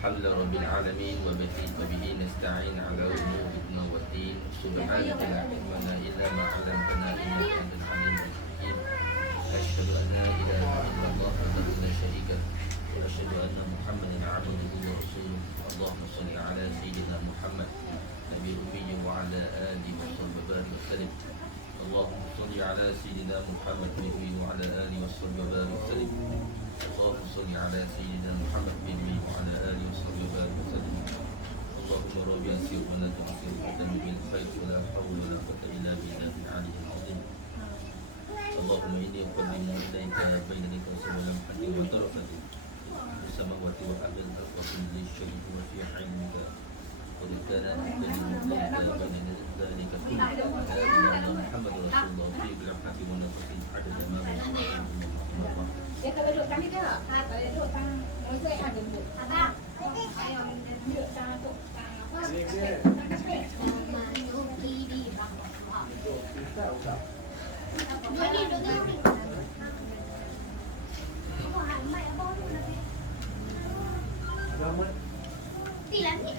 الحمد لله رب العالمين وبه نستعين على أمور الدنيا والدين سبحانك لا علم لنا إلا ما علمتنا إنك أنت العليم الحكيم أشهد أن لا إله إلا الله وحده لا شريك له وأشهد أن محمدا عبده ورسوله اللهم صل على سيدنا محمد نبي الأمي وعلى آله وصحبه وسلم اللهم صل على سيدنا محمد النبي وعلى آله وصحبه وسلم اللهم صل على سيدنا محمد النبي وعلى آله وصحبه وسلم اللهم رب يسر ولا تعسر وتم بالخير ولا حول ولا قوة إلا بالله العلي العظيم اللهم إني أقدم إليك بين يديك سبل لمحة وطرفة السماوات والأرض الأرض للشريك وفي علمك قد كان أقدم إليك بين ذلك كله لا إله إلا محمد رسول الله في برحمة ونفسه عدد ما بين Dia kalau duduk tadi ke? Kalau duduk tang, mesti ada duduk. Abang, ayam duduk tang tu, tang apa? Jadi duduk ni. Apa hal mai apa tu nanti? Ramai. Tilan ni.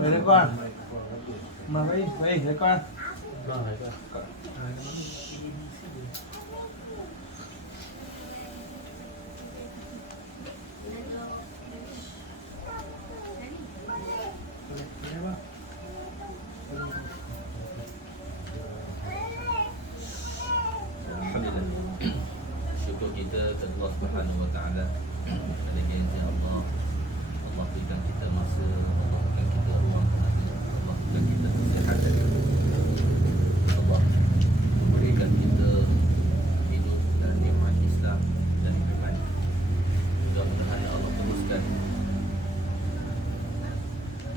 Về đây con. Mà vậy thế con. Alhamdulillah. Syukur kita kepada Allah Subhanahu Wa Taala. Ada janji Allah. Allah berikan kita masa, Allah berikan kita ruang tenaga, Allah berikan kita kesihatan. Allah memberikan kita hidup dan nikmat Islam dan iman. Mudah-mudahan Allah teruskan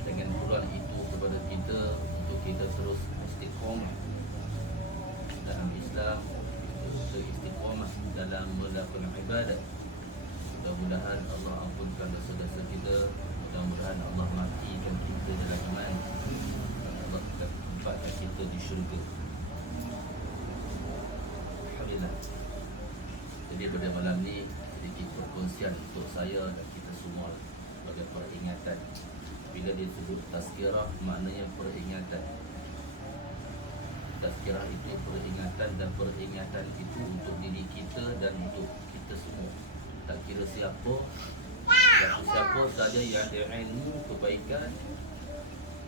dengan Quran itu kepada kita untuk kita terus istiqamah dalam Islam, kita istiqamah dalam melakukan ibadat. Mudah-mudahan Allah ampunkan dosa-dosa kita. Mudah-mudahan Allah matikan kita dalam iman. Allah tempatkan kita di syurga. Alhamdulillah. Jadi pada malam ni sedikit perkongsian untuk saya dan kita semua sebagai peringatan. Bila disebut tazkirah, maknanya peringatan. Tazkirah itu peringatan, dan peringatan itu untuk diri kita dan untuk kita semua. Tak kira siapa saja yang ada ilmu kebaikan,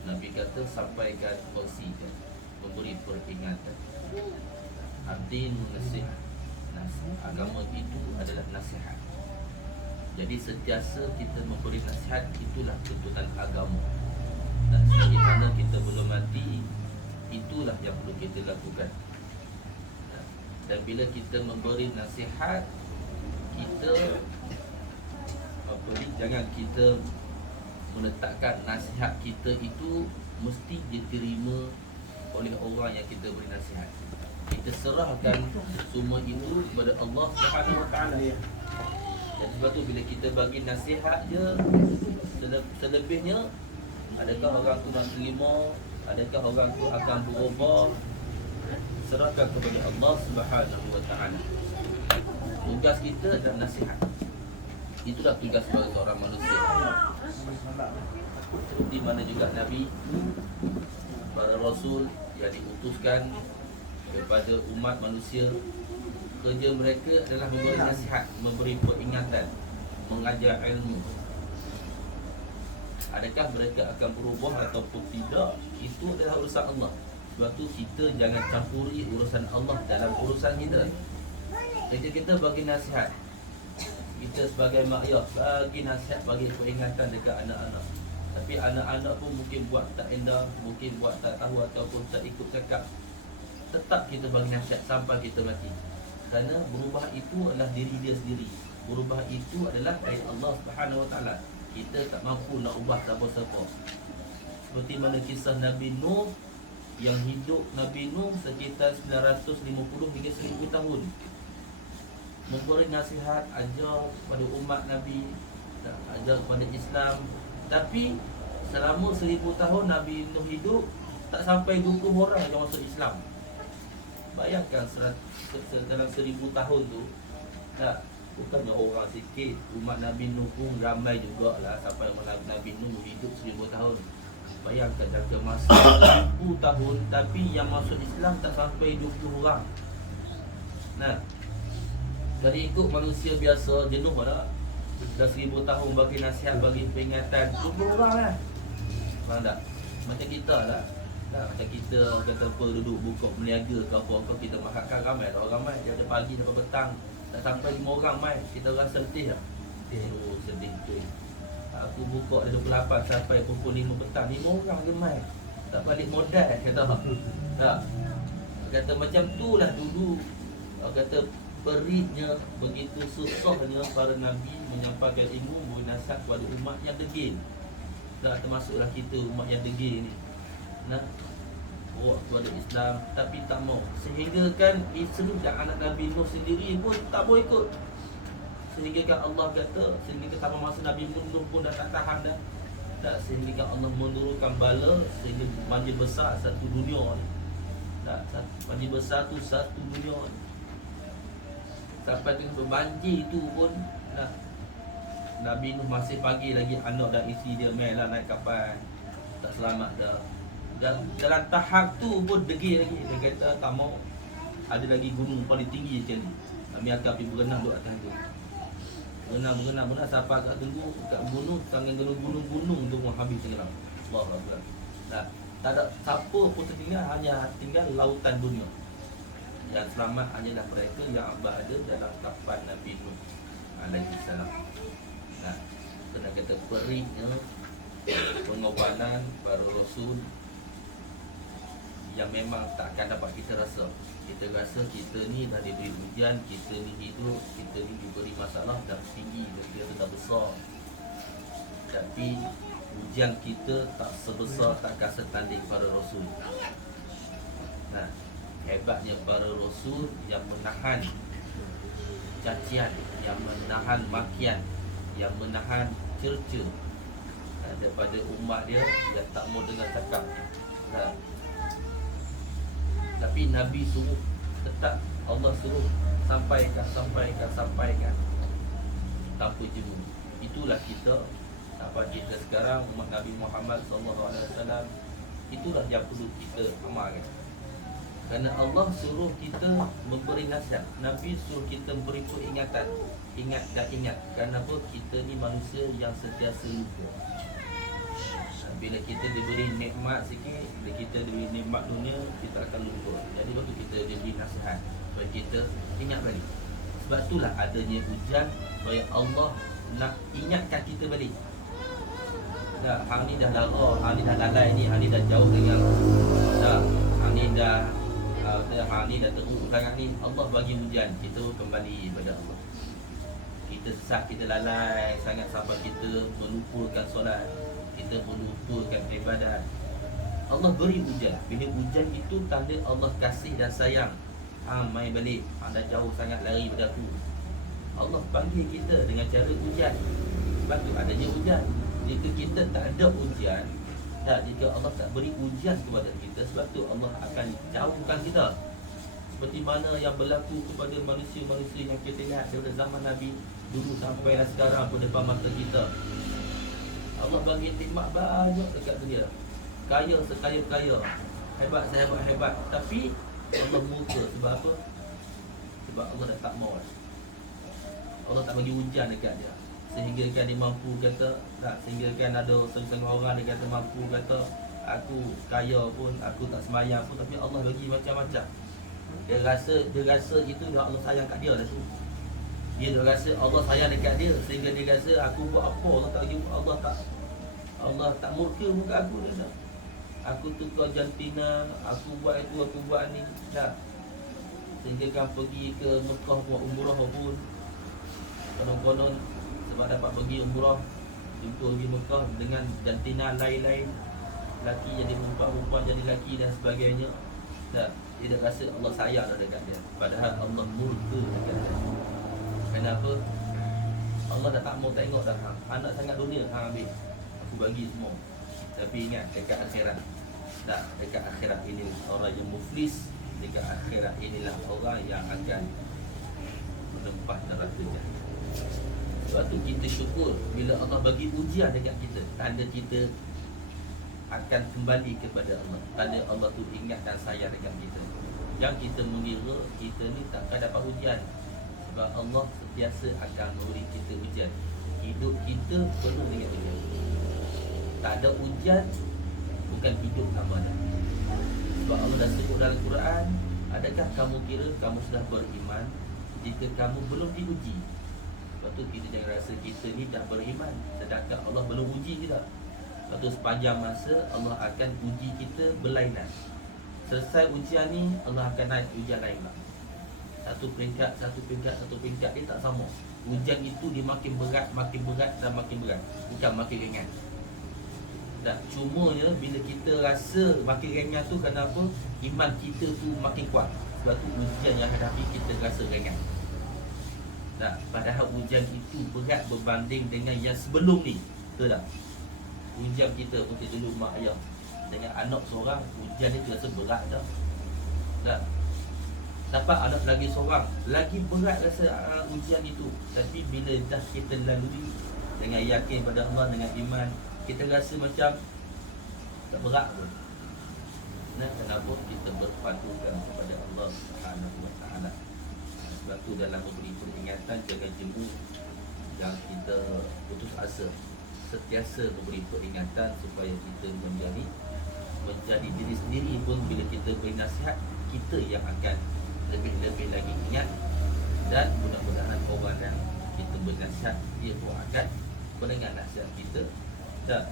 Nabi kata sampaikan, kongsikan, memberi peringatan. Ad-din nasihat. Agama itu adalah nasihat. Jadi sentiasa kita memberi nasihat, itulah tuntutan agama. Dan selagi mana kita belum mati, itulah yang perlu kita lakukan. Dan bila kita memberi nasihat, kita jangan kita meletakkan nasihat kita itu mesti diterima oleh orang yang kita beri nasihat. Kita serahkan semua itu kepada Allah Subhanahu Wa Taala. Dan sebab tu bila kita bagi nasihat je, selebihnya adakah orang tu nak terima, adakah orang tu akan berubah, serahkan kepada Allah Subhanahu Wa Taala. Tugas kita adalah nasihat. Itulah tugas sebagai seorang manusia. Seperti mana juga Nabi, para Rasul yang diutuskan kepada umat manusia, kerja mereka adalah memberi nasihat, memberi peringatan, mengajar ilmu. Adakah mereka akan berubah ataupun tidak, itu adalah urusan Allah. Sebab tu kita jangan campuri urusan Allah dalam urusan kita. Kita bagi nasihat. Kita sebagai mak ayah bagi nasihat, bagi peringatan dekat anak-anak. Tapi anak-anak pun mungkin buat tak endah, mungkin buat tak tahu ataupun tak ikut cakap. Tetap kita bagi nasihat sampai kita mati. Kerana berubah itu adalah diri dia sendiri. Berubah itu adalah dari Allah Subhanahu Wa Taala. Kita tak mampu nak ubah siapa-siapa. Seperti mana kisah Nabi Nuh, yang hidup Nabi Nuh sekitar 950 hingga 1000 tahun. Memberi nasihat, ajar kepada umat Nabi ajak kepada Islam. Tapi selama 1000 tahun Nabi Nuh hidup, tak sampai 20 orang yang masuk Islam. Bayangkan dalam 1000 tahun tu, tak, bukannya orang sikit. Umat Nabi Nuh pun ramai jugalah sampai Nabi Nuh hidup 1000 tahun. Bayangkan jangka masa 1000 tahun, tapi yang masuk Islam tak sampai 20 orang. Nah, dari ikut manusia biasa jenuh dah. Dah 1000 tahun bagi nasihat, bagi peringatan, 20 orang lah. Faham tak? Macam kita lah. Nah, macam kita kata apa, duduk buka berniaga ke apa-apa, kita makan ramai lah orang mai. Dia pagi sampai petang, tak sampai 5 orang mai, kita rasa letih lah. Oh, sedih tu. Aku buka dari 28 sampai pukul 5 petang, 5 orang je mai. Tak balik modal kata. Tak. Kata macam tu lah dulu. Kata perihnya, begitu susahnya para Nabi menyampaikan ilmu, nasihat kepada umat yang degil. Tak, termasuklah kita umat yang degil ni. Nah, bawa kepada Islam tapi tak mau. Sehingga kan isteri dan anak Nabi Nuh sendiri pun tak mau ikut. Sehingga kan Allah kata, sehingga sama masa Nabi Nuh pun dah tak tahan dah. Tak, sehingga kan Allah menurunkan bala sehingga banjir besar satu dunia ni. Tak, banjir besar tu satu dunia ni. Sampai tengah berbanjir tu pun nah, Nabi Nuh masih pagi lagi, anak dan isteri dia main lah naik kapal. Tak selamat dah. Dan dalam tahap tu pun degil lagi. Dia kata tak mau. Ada lagi gunung paling tinggi macam ni, kami akan pergi berenang duduk atas tu. Berenang sampai kat tunggu kat gunung, tangan gunung-gunung tu pun habis tenggelam. Allahu Akbar. Nah, tak ada siapa pun tertinggal, hanya tinggal lautan dunia. Yang selamat hanyalah mereka yang berada dalam kapal Nabi Nuh alaihi salam. Nah, kena kata perihnya pengorbanan para rasul yang memang tak akan dapat kita rasa. Kita rasa kita ni dah diberi ujian, kita ni hidup, kita ni diberi masalah dah tinggi, dia dah besar. Tapi ujian kita tak sebesar, takkan setanding para rasul. Nah, hebatnya para rasul yang menahan cacian, yang menahan makian, yang menahan cerca daripada umat dia yang tak mau dengar cakap. Nah, tapi Nabi suruh tetap, Allah suruh sampaikan tanpa jemu. Itulah kita, apa kita sekarang umat Nabi Muhammad SAW. Itulah yang perlu kita amalkan. Kerana Allah suruh kita memberi nasihat, Nabi suruh kita memberi peringatan. Ingat dan ingat. Kerana apa? Kita ni manusia yang sentiasa lupa. Bila kita diberi nikmat sikit, bila kita diberi nikmat dunia, kita akan lupa. Jadi waktu kita diberi nasihat supaya kita ingat balik. Sebab itulah adanya ujian, supaya Allah nak ingatkan kita balik. Dah, hang ni dah lara, hang ni dah lalai ni, hang ni dah jauh dengan dah, hang ni dah hang ni dah teruk sangat ni. Allah bagi ujian, kita kembali kepada Allah. Kita sesat, kita lalai sangat sampai kita melupakan solat, kita melupakan ibadat. Allah beri ujian. Bila ujian itu tanda Allah kasih dan sayang. Mai balik, dah jauh sangat lari pada aku. Allah panggil kita dengan cara ujian. Sebab tu adanya ujian. Jika kita tak ada ujian, jika Allah tak beri ujian kepada kita, sebab tu Allah akan jauhkan kita. Seperti mana yang berlaku kepada manusia-manusia yang kita lihat daripada zaman Nabi dulu sampailah sekarang pun depan mata kita. Allah bagi nikmat banyak dekat dunia. Kaya sekaya-kaya, hebat sehebat-hebat, tapi Allah murka. Sebab apa? Sebab Allah dah tak mahu. Allah tak bagi ujian dekat dia. Sehingga kan dia mampu kata, sehingga kan ada setengah orang dia kata mampu kata, aku kaya pun, aku tak semayang pun, tapi Allah bagi macam-macam. Dia rasa itu Allah sayang kat dia dah tu. Dia rasa Allah sayang dekat dia, sehingga dia rasa aku buat apa Allah tak bagi, Allah tak murka muka aku dah. Aku tukar jantina, aku buat itu, aku buat ni dah. Sehingga kan pergi ke Mekah buat umrah pun konon-konon sebab dapat pergi umrah, jumpa pergi Mekah dengan jantina lain-lain, laki jadi perempuan jadi laki dan sebagainya. Dah, dia dah rasa Allah sayang dah dekat dia, padahal Allah murka dekat dia. Kenapa? Allah dah tak mau tengok dah hang. Anak sangat dunia hang ambil. Aku bagi semua. Tapi ingat dekat akhirat. Tak, dekat akhirat ini orang yang muflis. Dekat akhirat inilah orang yang akan menempah neraka jahanam. Sebab tu kita syukur bila Allah bagi ujian dekat kita. Tanda kita akan kembali kepada Allah. Tanda Allah tu ingat dan sayang dekat kita. Yang kita mengira kita ni takkan dapat ujian. Sebab Allah sentiasa akan memberi kita ujian. Hidup kita penuh dengan ujian. Tak ada ujian, bukan hidup amanah. Sebab Allah dah sebut dalam Quran, adakah kamu kira kamu sudah beriman jika kamu belum diuji? Sebab tu kita jangan rasa kita ni dah beriman sedangkan Allah belum uji kita. Sebab tu sepanjang masa Allah akan uji kita berlainan. Selesai ujian ni, Allah akan naik ujian lain lah. Satu peringkat dia tak sama. Ujian itu dia makin berat dan makin berat. Bukan makin ringan. Dan cumanya bila kita rasa makin ringan tu kenapa? Iman kita tu makin kuat. Sebab tu ujian yang hadapi kita rasa ringan. Dan padahal ujian itu berat berbanding dengan yang sebelum ni. Betul tak? Ujian kita mungkin dulu mak ayah dengan anak seorang, ujian dia terasa berat dah. Tak? Dapat anak lagi seorang, lagi berat rasa ujian itu. Tapi bila dah kita lalui dengan yakin pada Allah, dengan iman, kita rasa macam tak berat pun. Nah, kenapa kita berpandukan kepada Allah Subhanahu Wa Taala? Sebab tu dalam memberi peringatan, jangan jemu, jangan kita putus asa. Sentiasa memberi peringatan supaya kita menjadi diri sendiri pun bila kita beri nasihat, kita yang akan lebih-lebih lagi ingat. Dan mudah-mudahan orang yang kita bernasihat, dia pun akan mendengar nasihat kita dan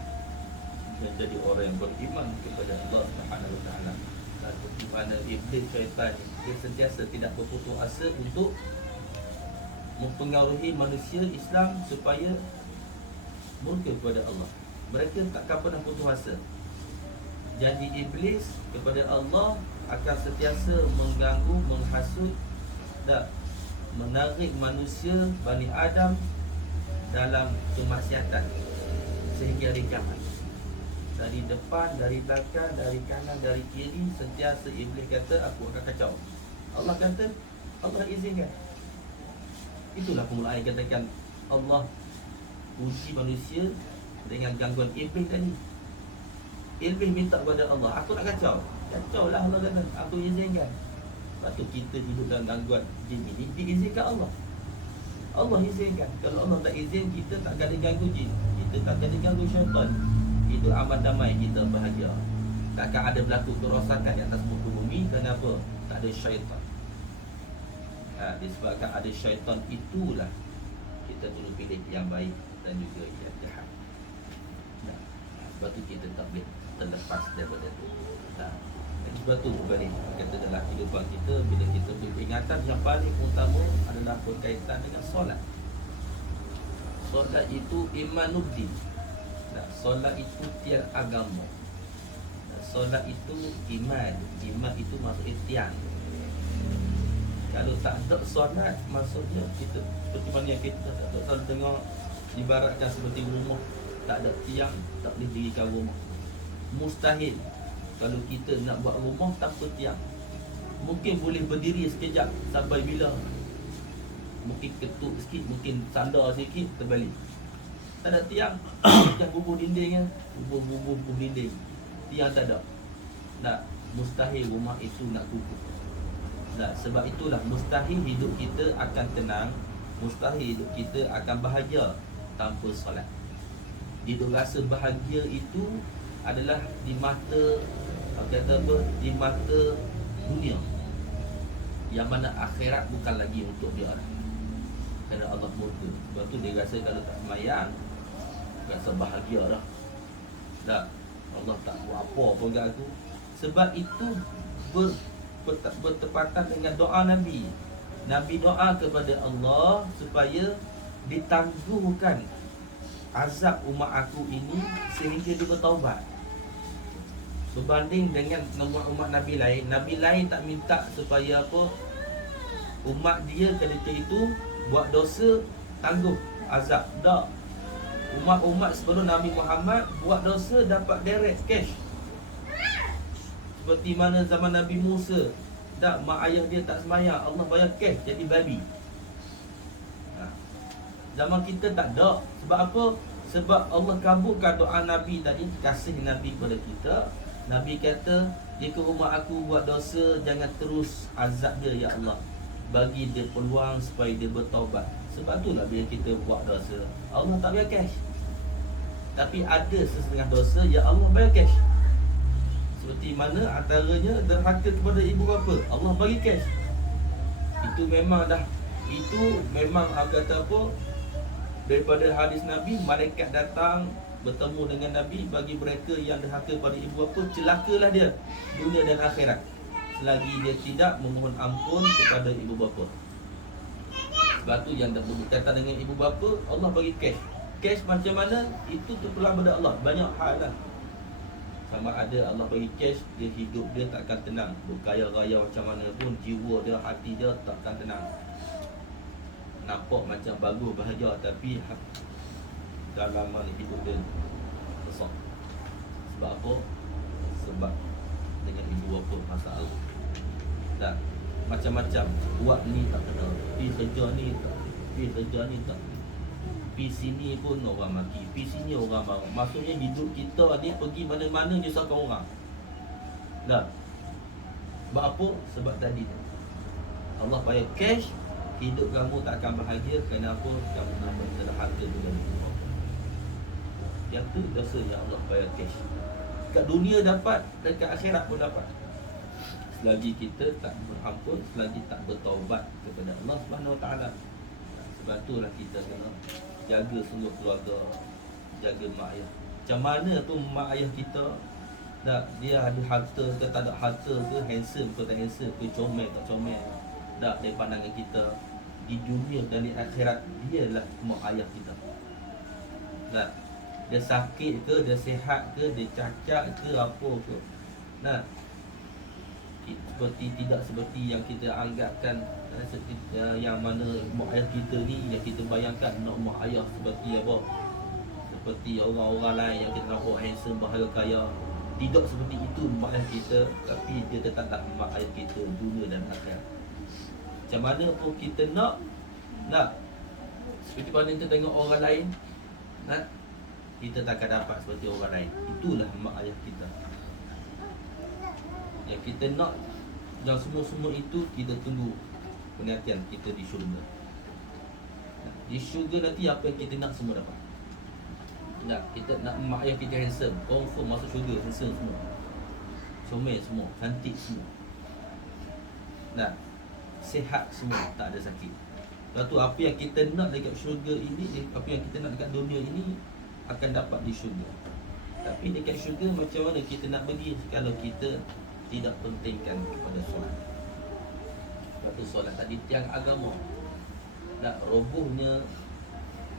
menjadi orang yang beriman kepada Allah Subhanahu Wa Taala. Dan di mana iblis syaitan dia sentiasa tidak berputus asa untuk mempengaruhi manusia Islam supaya murka kepada Allah. Mereka takkan pernah putus asa. Janji iblis kepada Allah akan sentiasa mengganggu, menghasut dan menarik manusia Bani Adam dalam kemaksiatan sehingga hari kiamat. Dari depan, dari belakang, dari kanan, dari kiri, sentiasa iblis kata aku akan kacau. Allah kata Allah izinkan. Itulah permulaan katakan Allah uji manusia dengan gangguan iblis tadi. Iblis minta kepada Allah, aku nak kacau. Kacau lah, Allah kata, aku izinkan. Lepas tu kita hidup dalam gangguan jin ini diizinkan Allah. Allah izinkan. Kalau Allah tak izin, kita tak akan diganggu jin, kita tak akan diganggu syaitan. Itu amat damai, kita bahagia. Takkan ada berlaku kerosakan di atas muka bumi. Kenapa? Tak ada syaitan. Disebabkan ada syaitan, itulah kita perlu pilih yang baik dan juga yang jahat. Sebab tu kita tak boleh terlepas daripada itu. Sebab tu balik kata dalam kehidupan kita, bila kita beri peringatan, yang paling utama adalah berkaitan dengan solat. Solat itu imanuddin. Solat itu tiang agama. Solat itu iman. Iman itu maksudnya tiang. Kalau tak ada solat, maksudnya kita seperti mana yang kita tak selalu dengar, ibaratkan seperti rumah tak ada tiang, tak boleh dirikan rumah. Mustahil kalau kita nak buat rumah tanpa tiang. Mungkin boleh berdiri sekejap, sampai bila? Mungkin ketuk sikit, mungkin sandar sikit, terbalik. Tak ada tiang, macam bubuh dinding kan, bubuh dinding. Tiang tak ada. Mustahil rumah itu nak kukuh. Sebab itulah mustahil hidup kita akan tenang, mustahil hidup kita akan bahagia tanpa solat. Dia rasa bahagia itu adalah di mata di mata dunia, yang mana akhirat bukan lagi untuk dia kerana Allah murka. Sebab tu dia rasa kalau tak semayang, rasa bahagia dah. Allah tak buat apa pun kat aku. Sebab itu bertepatan dengan doa Nabi. Nabi doa kepada Allah supaya ditangguhkan azab umat aku ini sehingga dia bertaubat. Berbanding dengan umat Nabi lain tak minta supaya apa, umat dia ketika itu buat dosa, tangguh azab. Tak. Umat-umat sebelum Nabi Muhammad buat dosa dapat direct cash. Seperti mana zaman Nabi Musa, tak, mak ayah dia tak sembahyang, Allah bayar cash jadi babi. Zaman kita tak ada. Sebab apa? Sebab Allah kabulkan doa Nabi tadi, kasih Nabi kepada kita. Nabi kata, jika umat aku buat dosa, jangan terus azab dia ya Allah. Bagi dia peluang supaya dia bertaubat. Sebab itulah bila kita buat dosa, Allah tak bayar cash. Tapi ada sesetengah dosa ya Allah bayar cash. Seperti mana antaranya derhaka kepada ibu bapa, Allah bagi cash. Itu memang dah, itu memang kata apa, daripada hadis Nabi, malaikat datang bertemu dengan Nabi, bagi mereka yang derhaka pada ibu bapa, celakalah dia dunia dan akhirat selagi dia tidak memohon ampun kepada ibu bapa. Sebab tu yang berkaitan dengan ibu bapa, Allah bagi cash. Cash macam mana? Itu terpulang pada Allah. Banyak hal lah. Sama ada Allah bagi cash, dia hidup dia takkan tenang. Berkaya raya macam mana pun, jiwa dia, hati dia takkan tenang. Nampak macam bagus, bahagia, tapi dalam hidup dia besar. Sebab apa? Sebab dengan ibu bapa masalah. Dan macam-macam, buat ni tak kena, pergi kerja ni tak, pergi kerja ni tak, pergi sini pun orang maki, pergi sini orang marah. Maksudnya hidup kita ni pergi mana-mana nyusahkan orang. Dah. Sebab apa? Sebab tadi Allah bayar cash, hidup kamu tak akan bahagia. Kenapa? Kamu nampak terhaka dengan ibu. Yang tu dosa yang Allah bayar cash. Kat dunia dapat, dekat akhirat pun dapat. Selagi kita tak berampun, selagi tak bertaubat kepada Allah Subhanahu Wa Taala. Sebab itulah kita kena jaga sungguh keluarga, jaga mak ayah. Macam mana tu mak ayah kita, dah, dia ada harta ke tak ada harta ke, handsome ke tak handsome ke, comel tak comel, dah, dari pandangan kita di dunia dan di akhirat, dia lah mak ayah kita. Dah, dia sakit ke, dia sihat ke, dia cacat ke, apa ke, nah, seperti tidak seperti yang kita anggapkan, yang mana mak ayah kita ni, yang kita bayangkan nak mak ayah seperti apa, seperti orang-orang lain yang kita nampak handsome, bahagia, kaya. Tidak seperti itu mak ayah kita, tapi dia tetaplah mak ayah kita dunia dan akhirat. Macam mana pun kita nak seperti mana kita tengok orang lain, kita takkan dapat seperti orang lain. Itulah mak ayah kita. Yang kita nak, dan semua-semua itu kita tunggu penantian kita di syurga. Di syurga nanti apa yang kita nak semua dapat. Kita nak mak ayah kita handsome, confirm masuk syurga handsome semua, comel semua, cantik semua, sihat semua, tak ada sakit. Lepas tu apa yang kita nak dekat syurga ini, apa yang kita nak dekat dunia ini akan dapat di syurga. Tapi dekat syurga macam mana kita nak pergi kalau kita tidak pentingkan kepada solat. Lepas tu solat tadi tiang agama. Robohnya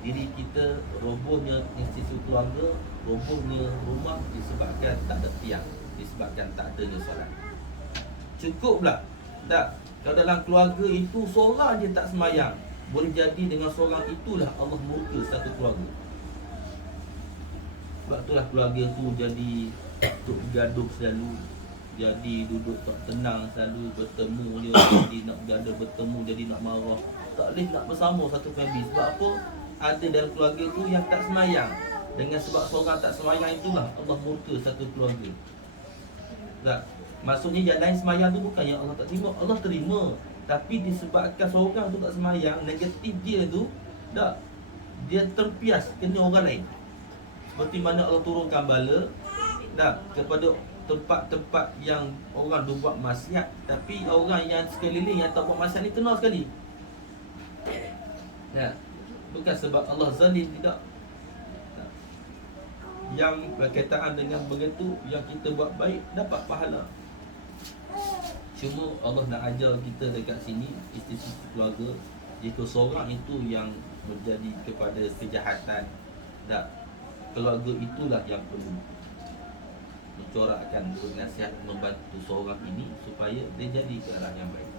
diri kita, robohnya institusi keluarga, robohnya rumah disebabkan tak ada tiang, disebabkan tak adanya solat. Cukuplah. Tak. Kalau dalam keluarga itu seorang je tak semayang, boleh jadi dengan seorang itulah Allah murka satu keluarga. Sebab itulah keluarga tu jadi duduk gaduh selalu, jadi duduk tak tenang selalu, bertemu dia jadi nak berada, bertemu jadi nak marah, tak boleh nak bersama satu family. Sebab apa? Ada dalam keluarga tu yang tak semayang. Dengan sebab seorang tak semayang itulah Allah murka satu keluarga. Tak? Maksudnya yang lain semayang tu bukan yang Allah tak terima, Allah terima. Tapi disebabkan seorang tu tak semayang, negatif dia tu, tak, dia terpias kena orang lain. Seperti mana Allah turunkan bala, tak, kepada tempat-tempat yang orang buat maksiat, tapi orang yang sekeliling yang tak buat maksiat ni tenang sekali. Bukan sebab Allah zalim, tidak. Yang berkaitan dengan begitu, yang kita buat baik dapat pahala. Cuma Allah nak ajar kita dekat sini, institusi keluarga, jika seorang itu yang menjadi kepada kejahatan, tak, keluarga itulah yang perlu mencorakkan nasihat, membantu seorang ini supaya dia jadi ke arah yang baik.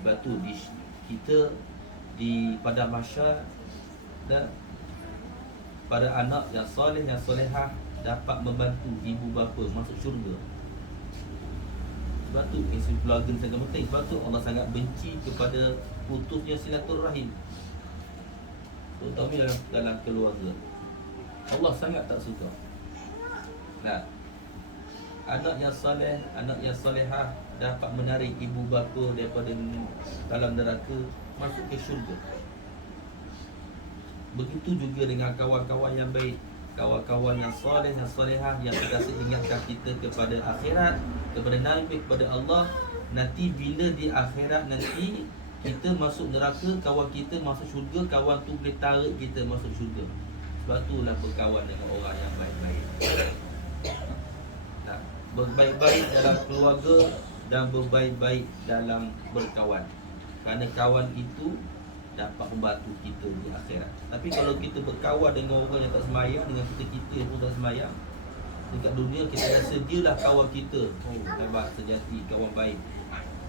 Sebab tu kita di pada mahsyar, dan pada anak yang soleh, yang solehah dapat membantu ibu bapa masuk syurga. Sebab tu isu keluarga sangat penting. Sebab tu Allah sangat benci kepada putusnya silaturahim, terutama dalam keluarga. Allah sangat tak suka. Nah, anak yang soleh, anak yang solehah dapat menarik ibu bapa daripada dalam neraka masuk ke syurga. Begitu juga dengan kawan-kawan yang baik, kawan-kawan yang soleh, yang solehah, yang sentiasa ingatkan kita kepada akhirat, kepada Nabi, kepada Allah. Nanti bila di akhirat nanti kita masuk neraka, kawan kita masuk syurga, kawan tu boleh tarik kita masuk syurga. Sebab itulah berkawan dengan orang yang baik-baik. Nah, berbaik-baik dalam keluarga dan berbaik-baik dalam berkawan. Kerana kawan itu dapat membantu kita di akhirat. Tapi kalau kita berkawan dengan orang yang tak semayang, dengan kita yang pun tak semayang, dekat dunia kita rasa dia lah kawan kita. Oh, hebat, sejati, kawan baik.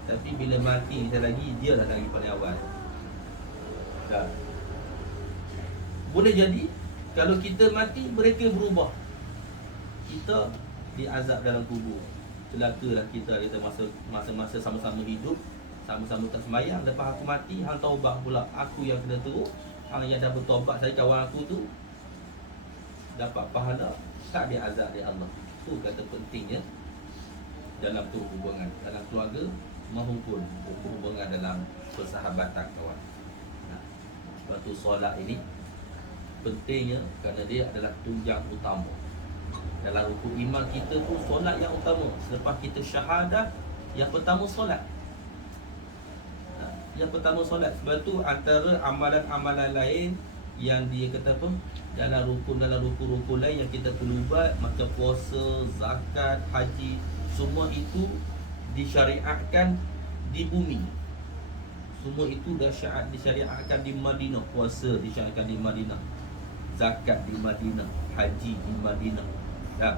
Tapi bila mati kita lagi, dia lah lagi paling awal. Dah. Boleh jadi kalau kita mati, mereka berubah. Kita diazab dalam kubur. Celakalah kita masa-masa sama-sama hidup, sama-sama tak semayang. Lepas aku mati, hang taubat pula. Aku yang kena teruk. Hang yang dah bertaubat, saya kawan aku tu dapat pahala, tak diazab di Allah. Itu kata pentingnya dalam tu hubungan, dalam keluarga maupun hubungan dalam persahabatan kawan. Nah, sebab tu solat ini pentingnya kerana dia adalah tunjang utama. Dalam rukun iman kita pun solat yang utama. Selepas kita syahadah, yang pertama solat. Yang pertama solat. Sebab tu antara amalan-amalan lain yang dia kata apa, dalam rukun-rukun lain yang kita perlu buat, macam puasa, zakat, haji, semua itu disyariatkan di bumi. Semua itu dah disyariatkan di Madinah. Puasa disyariatkan di Madinah, zakat di Madinah, haji di Madinah, dan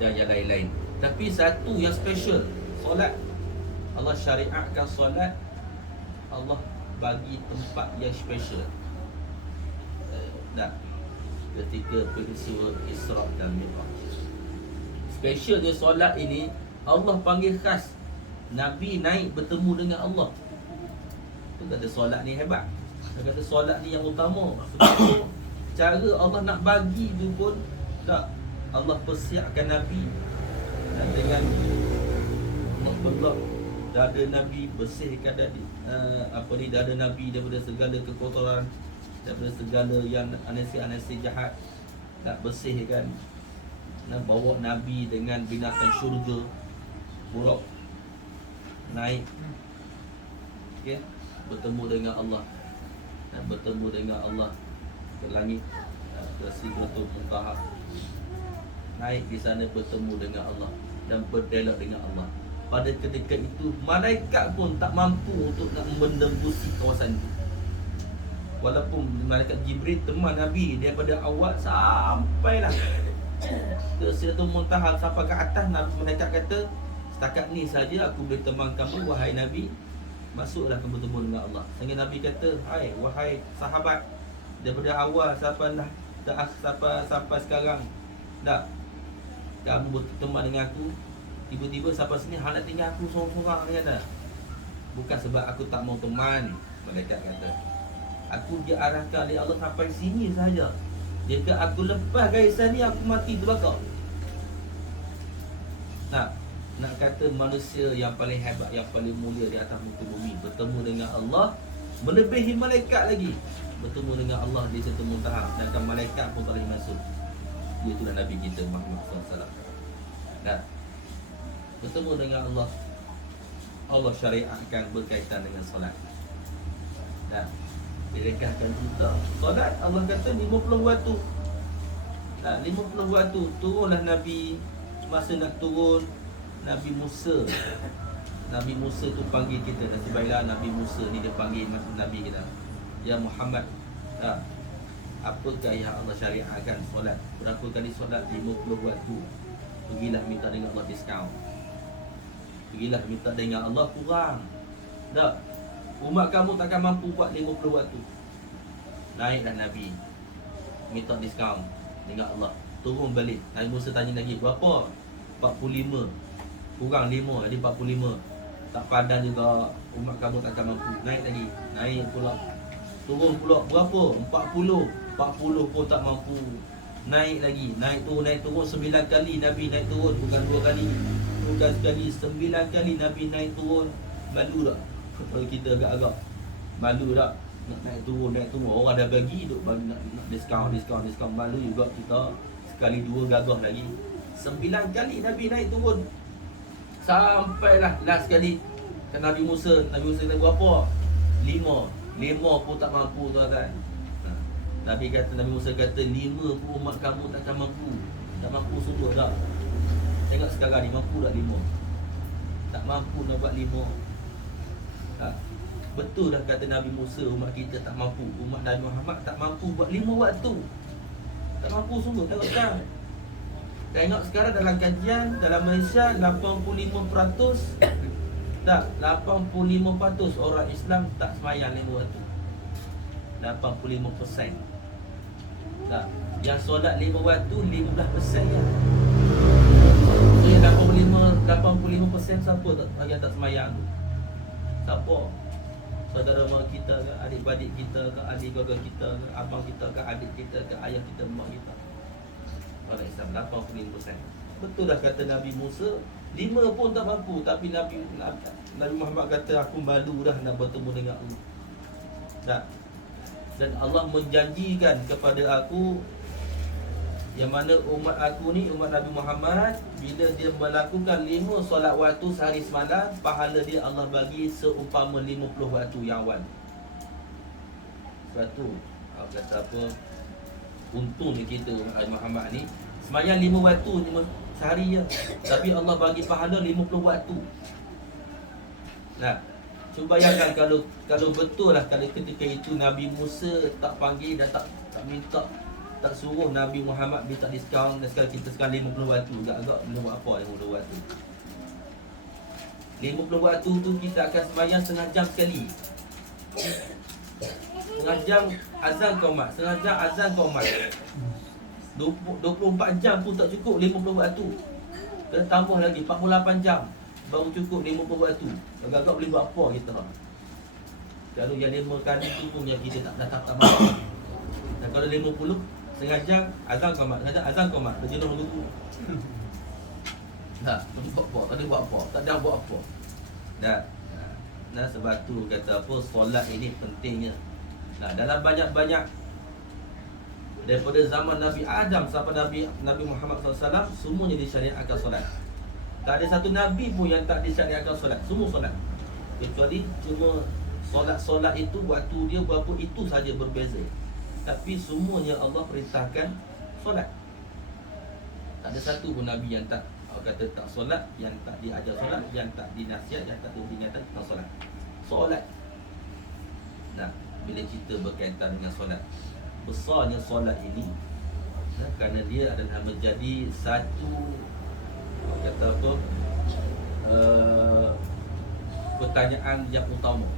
yang lain-lain. Tapi satu yang special, solat. Allah syariatkan solat, Allah bagi tempat yang special. Ketika peristiwa Isra dan Mi'raj, special dia solat ini, Allah panggil khas. Nabi naik bertemu dengan Allah. Tu kata solat ni hebat. Dia kata solat ni yang utama. Sebab tu cara Allah nak bagi tu pun tak, Allah persiapkan Nabi dengan Allah dada Nabi, bersihkan dada Nabi daripada segala kekotoran, daripada segala yang anasi-anasi jahat. Tak bersihkan, nak bawa Nabi dengan binatang syurga, buruk, naik, okay, bertemu dengan Allah, dan bertemu dengan Allah ke langit, ke Sidratul Muntaha, naik di sana bertemu dengan Allah dan berdialog dengan Allah. Pada ketika itu malaikat pun tak mampu untuk nak menembusi kawasan itu. Walaupun malaikat Jibril teman Nabi daripada awal sampailah ke Sidratul Muntaha, sampai ke atas, malaikat kata, setakat ni saja aku boleh teman kamu, wahai Nabi. Masuklah kamu bertemu dengan Allah. Sehingga Nabi kata, hai, wahai sahabat, daripada awal sampai sekarang, tak, kamu bertemu dengan aku, tiba-tiba sampai sini hang nak tinggal aku seorang-seorang. Dia kata, bukan sebab aku tak mau teman, malaikat kata, aku diarahkan oleh Allah sampai sini saja. Jika aku lepas garisan ni, aku mati terbakar. Nak kata manusia yang paling hebat, yang paling mulia di atas muka bumi, bertemu dengan Allah, melebihi malaikat lagi, bertemu dengan Allah di Sidratul Muntaha, dan malaikat pun tak boleh masuk. Itulah Nabi kita Muhammad SAW. Dan bertemu dengan Allah, Allah syariatkan berkaitan dengan solat. Dan direkahkan juga solat. Allah kata 50 waktu. 50 waktu. Turunlah Nabi. Masa nak turun, Nabi Musa tu panggil kita. Nasib baiklah Nabi Musa ni dia panggil Nabi kita, ya Muhammad, apakah yang Allah syariatkan solat? Berapa kali solat? 50 waktu. Pergilah minta dengan Allah diskaun. Pergilah minta dengan Allah kurang. Tak, Umat kamu takkan mampu buat 50 waktu. Naiklah Nabi, minta diskaun dengan Allah. Turun balik, Nabi Musa tanya lagi, berapa? 45. Kurang 5, jadi 45. Tak padan juga, umat kamu takkan mampu. Naik lagi, naik pula. Turun pula, berapa? 40. 40 pun tak mampu. Naik lagi, naik turun 9 kali Nabi naik turun, bukan 2 kali, bukan sekali, 9 kali Nabi naik turun. Malu tak? Kalau kita agak-agak malu tak? Nak naik turun, orang dah bagi, duk bagi nak diskaun. Malu juga kita. Sekali 2 gagah lagi. 9 kali Nabi naik turun. Sampailah last sekali ke Nabi Musa kata berapa? 5 pun tak mampu tuan-tuan. Nabi Musa kata 5 pun umat kamu takkan mampu. Tak mampu sungguh tak? Tengok sekarang ni, mampu tak 5? Tak mampu nak buat 5. Tak. Betul dah kata Nabi Musa, umat kita tak mampu. Umat Nabi Muhammad tak mampu buat 5 waktu. Tak mampu sungguh. Tengok sekarang. Tengok sekarang dalam kajian dalam Malaysia 85%, tak, 85% orang Islam tak semayang 5 waktu. 85%. Tak. Yang solat 5 waktu 15% ya. So yang 85% siapa yang tak semayang tu? Siapa? Saudara mara kita ke, adik-beradik kita ke, adik kakak kita ke, abang kita ke, adik kita ke, ayah kita, mak kita. Orang Islam 85%. Betul dah kata Nabi Musa, 5 pun tak mampu. Tapi Nabi Muhammad kata, aku malu dah nak bertemu dengan Allah. Tak. Dan Allah menjanjikan kepada aku, yang mana umat aku ni, umat Nabi Muhammad, bila dia melakukan 5 solat waktu sehari semalam, pahala dia Allah bagi seumpama 50 waktu yang awal. Sebab tu kata apa, untungnya kita umat Nabi Muhammad ni semayang 5 waktu sehari je, tapi Allah bagi pahala 50 waktu. Nah, cuba bayangkan kalau betul lah, kalau ketika itu Nabi Musa tak panggil dan tak minta, tak suruh Nabi Muhammad minta diskaun, dan sekarang kita sekarang 50 waktu, agak-agak belum buat apa 50 waktu. 50 waktu tu kita akan sembahyang setengah jam sekali. Setengah jam azan qomat, setengah jam azan qomat. 24 jam pun tak cukup 50 waktu. Kena tambah lagi 48 jam baru cukup 50 waktu. Agak-agak boleh buat apa kita. Kalau yang 5 kali tu pun yang kita tak mampu. Dan kalau 50 setengah jam azan qomat, azan qomat berjenuh dulu. Tak buat apa, tak ada buat apa. Nah, sebab tu kata apa, solat ini pentingnya. Nah, dalam banyak-banyak daripada zaman Nabi Adam sampai Nabi Muhammad SAW, semuanya disyariatkan solat. Tak ada satu Nabi pun yang tak disyariatkan solat. Semua solat. Kecuali cuma solat-solat itu waktu dia berapa itu saja berbeza. Tapi semuanya Allah perintahkan solat. Tak ada satu pun Nabi yang tak kata tak solat, yang tak diajar solat, yang tak dinasihat, yang tak diingatkan tentang solat. Solat. Nah, bila kita berkaitan dengan solat, besarnya solat ini, kerana dia adalah menjadi satu kata apa, pertanyaan yang utama,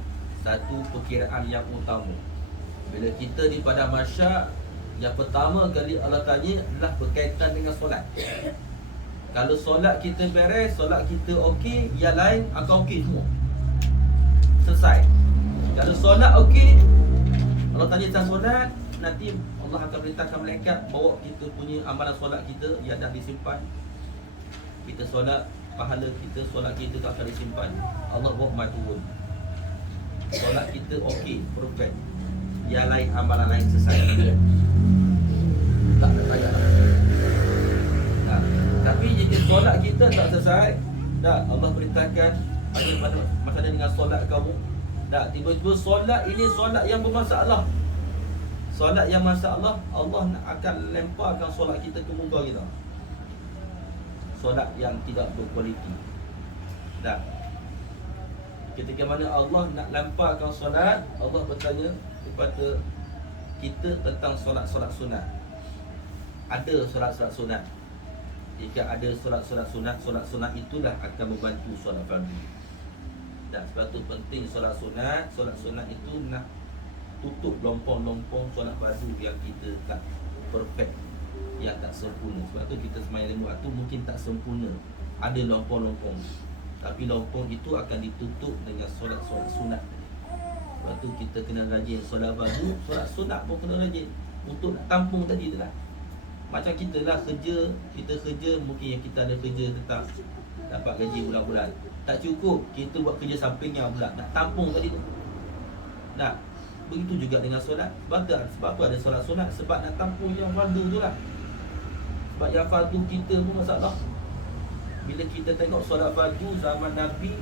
satu perkiraan yang utama. Bila kita di padang mahsyar, yang pertama kali Allah tanya adalah berkaitan dengan solat. Kalau solat kita beres, solat kita okey, yang lain akan okey semua. Selesai. Kalau solat okey, Allah tanya tentang solat, nanti Allah akan perintahkan malaikat bawa kita punya amalan solat kita yang dah disimpan. Kita solat, pahala kita, solat kita tak akan disimpan. Allah bawa mai turun. Solat kita okey, perfect. Yang lain, amalan lain selesai. Tak payah. Tapi jika solat kita tak selesai, dah Allah perintahkan pada masalah dengan solat kamu. Dah tiba-tiba solat ini solat yang bermasalah. Solat yang masalah, Allah akan lemparkan solat kita ke muka kita. Solat yang tidak berkualiti. Dah. Ketika mana Allah nak lemparkan solat, Allah bertanya kepada kita tentang solat-solat sunat. Ada solat-solat sunat. Jika ada solat-solat sunat, solat sunat itulah akan membantu solat fardu. Dan sebab tu penting solat sunat. Solat sunat itu nak tutup lompong-lompong solat fardu yang kita tak perfect, yang tak sempurna. Sebab tu kita sembahyang 5 waktu mungkin tak sempurna, ada lompong-lompong. Tapi lompong itu akan ditutup dengan solat-solat sunat. Sebab tu kita kena rajin solat fardu, solat sunat pun kena rajin untuk nak tampung tadi tu lah. Macam kita lah kerja, kita kerja mungkin yang kita ada kerja tetap dapat gaji bulan-bulan, tak cukup kita buat kerja sampingan pula nak tampung tadi tu. Nah, begitu juga dengan solat. Sebab apa ada solat sunat? Sebab nak tampung yang fardu tu lah. Sebab yang fardu kita pun masalah. Bila kita tengok solat fardu zaman Nabi,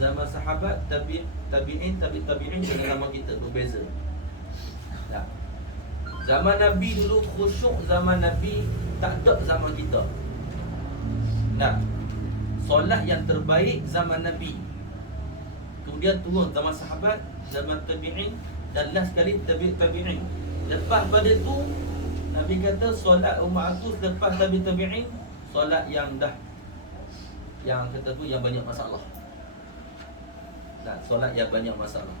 zaman sahabat, tabi'in dengan zaman kita berbeza. Nah, zaman Nabi dulu khusyuk, zaman Nabi tak ada zaman kita. Nah, solat yang terbaik zaman Nabi, kemudian turun zaman sahabat, zaman tabi'in, dan last sekali tabi'in. Lepas pada tu Nabi kata solat umat aku selepas tabi'in, solat yang kata tu yang banyak masalah. Nah, solat yang banyak masalah.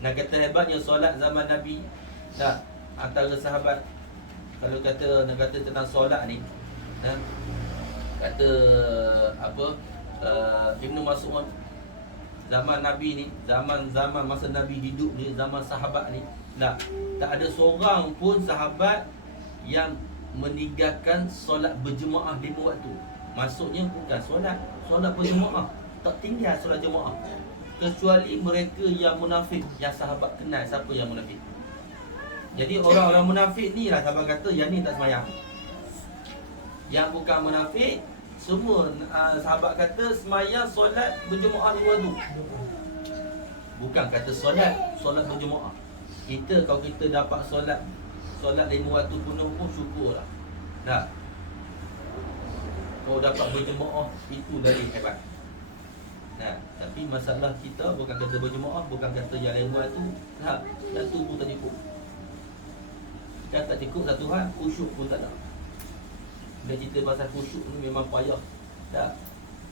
Nak kata hebatnya solat zaman Nabi. Nah, antara sahabat kalau nak kata tentang solat ni, kata apa, Ibnu Mas'ud, zaman Nabi ni, zaman masa Nabi hidup ni, zaman sahabat ni, tak ada seorang pun sahabat yang meninggalkan solat berjemaah 5 waktu. Maksudnya bukan solat berjemaah, tak tinggal solat jemaah, kecuali mereka yang munafik, yang sahabat kenal siapa yang munafik. Jadi orang-orang munafik ni lah sahabat kata yang ni tak sembahyang. Yang bukan munafik semua sahabat kata sembahyang solat berjemaah 5 waktu. Bukan kata solat berjemaah. Kalau kita dapat solat 5 waktu penuh pun syukurlah. Nah, kalau dapat berjemaah itu dari hebat. Nah, tapi masalah kita bukan kata berjemaah, bukan kata yang 5 waktu. Yang tu pun tak cukup. Dah tak cukup satu hal, khusyuk pun tak ada. Bila cerita pasal khusyuk ni memang payah.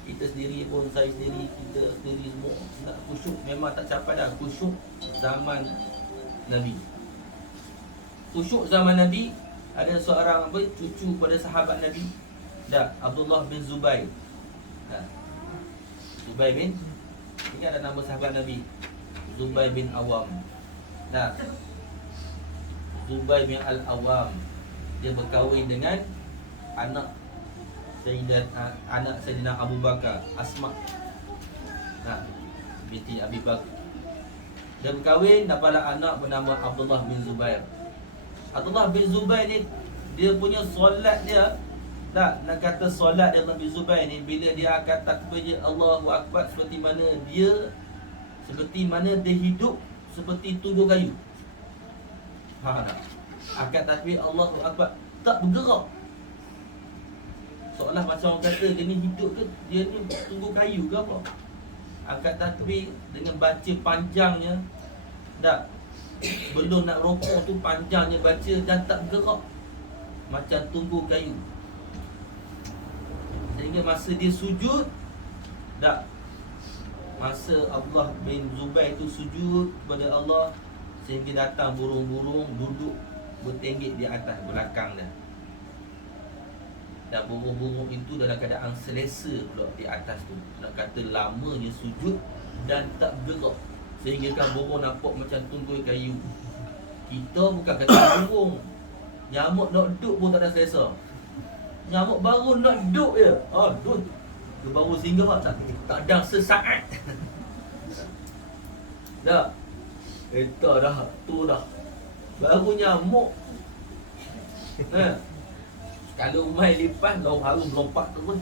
Kita sendiri pun, saya sendiri, kita sendiri semua nak khusyuk memang tak capai dah. Khusyuk zaman Nabi. Khusyuk zaman Nabi, ada seorang cucu pada sahabat Nabi, Abdullah bin Zubair. Zubair bin, ini ada nama sahabat Nabi, Zubair bin Awam. Zubair bin Al-Awam, dia berkahwin dengan anak Sayyidina Abu Bakar, Asma, binti Abi Bakar. Dia berkahwin, dapatlah anak bernama Abdullah bin Zubair. Abdullah bin Zubair ni, dia punya solat dia, nak kata solat dia Abdullah bin Zubair ni, bila dia akan takbir Allahu Akbar, seperti mana dia hidup seperti tubuh kayu. Akad takbir Allahu Akbar tak bergerak, seolah macam orang kata dia ni hidup ke, dia ni tunggu kayu ke apa. Akad takbir dengan baca panjangnya, belum nak rokok tu panjangnya baca dan tak bergerak, macam tunggu kayu. Sehingga masa dia sujud, masa Abdullah bin Zubair tu sujud kepada Allah, sehingga datang burung-burung duduk bertenggek di atas belakang dia. Dan burung-burung itu dalam keadaan selesa pula di atas tu. Nak kata lamanya sujud dan tak bergerak, sehingga kan burung nampak macam tunggul kayu. Kita bukan kata burung, nyamuk nak duduk pun tak ada selesa. Nyamuk baru nak duduk je, duduk dia baru singgah tak ada sesaat. Itu dah, tu dah baru nyamuk. Kalau main lipas, kau harus lompat turun.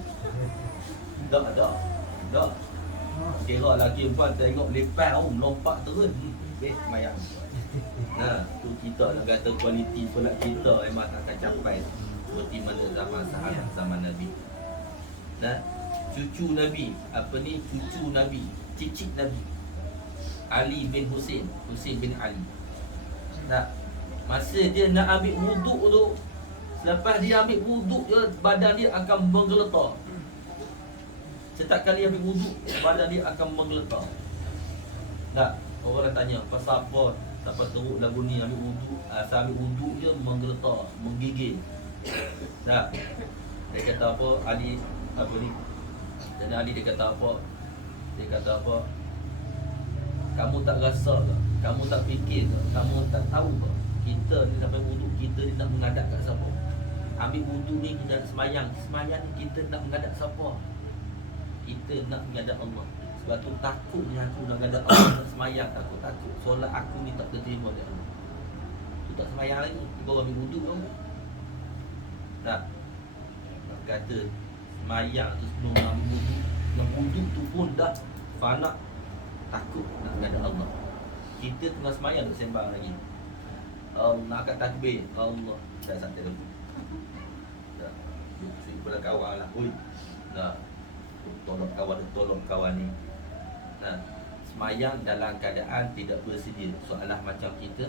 Dah. Kira lagi pun tengok lipas, lompat turun. Semayang. Tu kita nak kata kualiti solat kita memang tak akan capai seperti mana zaman sahabat, zaman Nabi. Cucu Nabi, cucu Nabi, cicit Nabi, Ali bin Husain bin Ali. Masa dia nak ambil wuduk tu, selepas dia ambil wuduk je, badan dia akan menggeletar. Setiap kali ambil wuduk, badan dia akan menggeletar. Tak, orang tanya, pasal apa? Sampai teruk lagu ni ambil wuduk, asal ambil wuduk je menggeletar, menggigil. Tak. Dia kata apa? Ali apa ni? Dan Ali dia kata apa? Dia kata apa? Kamu tak rasa ke? Kamu tak fikir ke? Kamu tak tahu ke? Kita ni sampai wuduk, kita ni nak menghadap kat siapa? Ambil wuduk ni kita nak semayang. Semayang ni kita nak menghadap siapa? Kita nak menghadap Allah. Sebab tu takutnya aku nak menghadap Allah, nak semayang. Takut solat aku ni tak terterima oleh Allah. Tu tak semayang lagi, baru ambil wuduk kamu. Tak. Kata semayang tu sebelum ambil wuduk, yang wuduk tu pun dah fana, takut nak menghadap Allah. Kita tengah semayang tak sembang lagi. Nak kat takbir, Allah dah satu telefon. Dah. Suruh pada kawan lah. Oi. Dah. Tolong kawan ni. Nah, semayang dalam keadaan tidak bersedia. Soalah macam kita.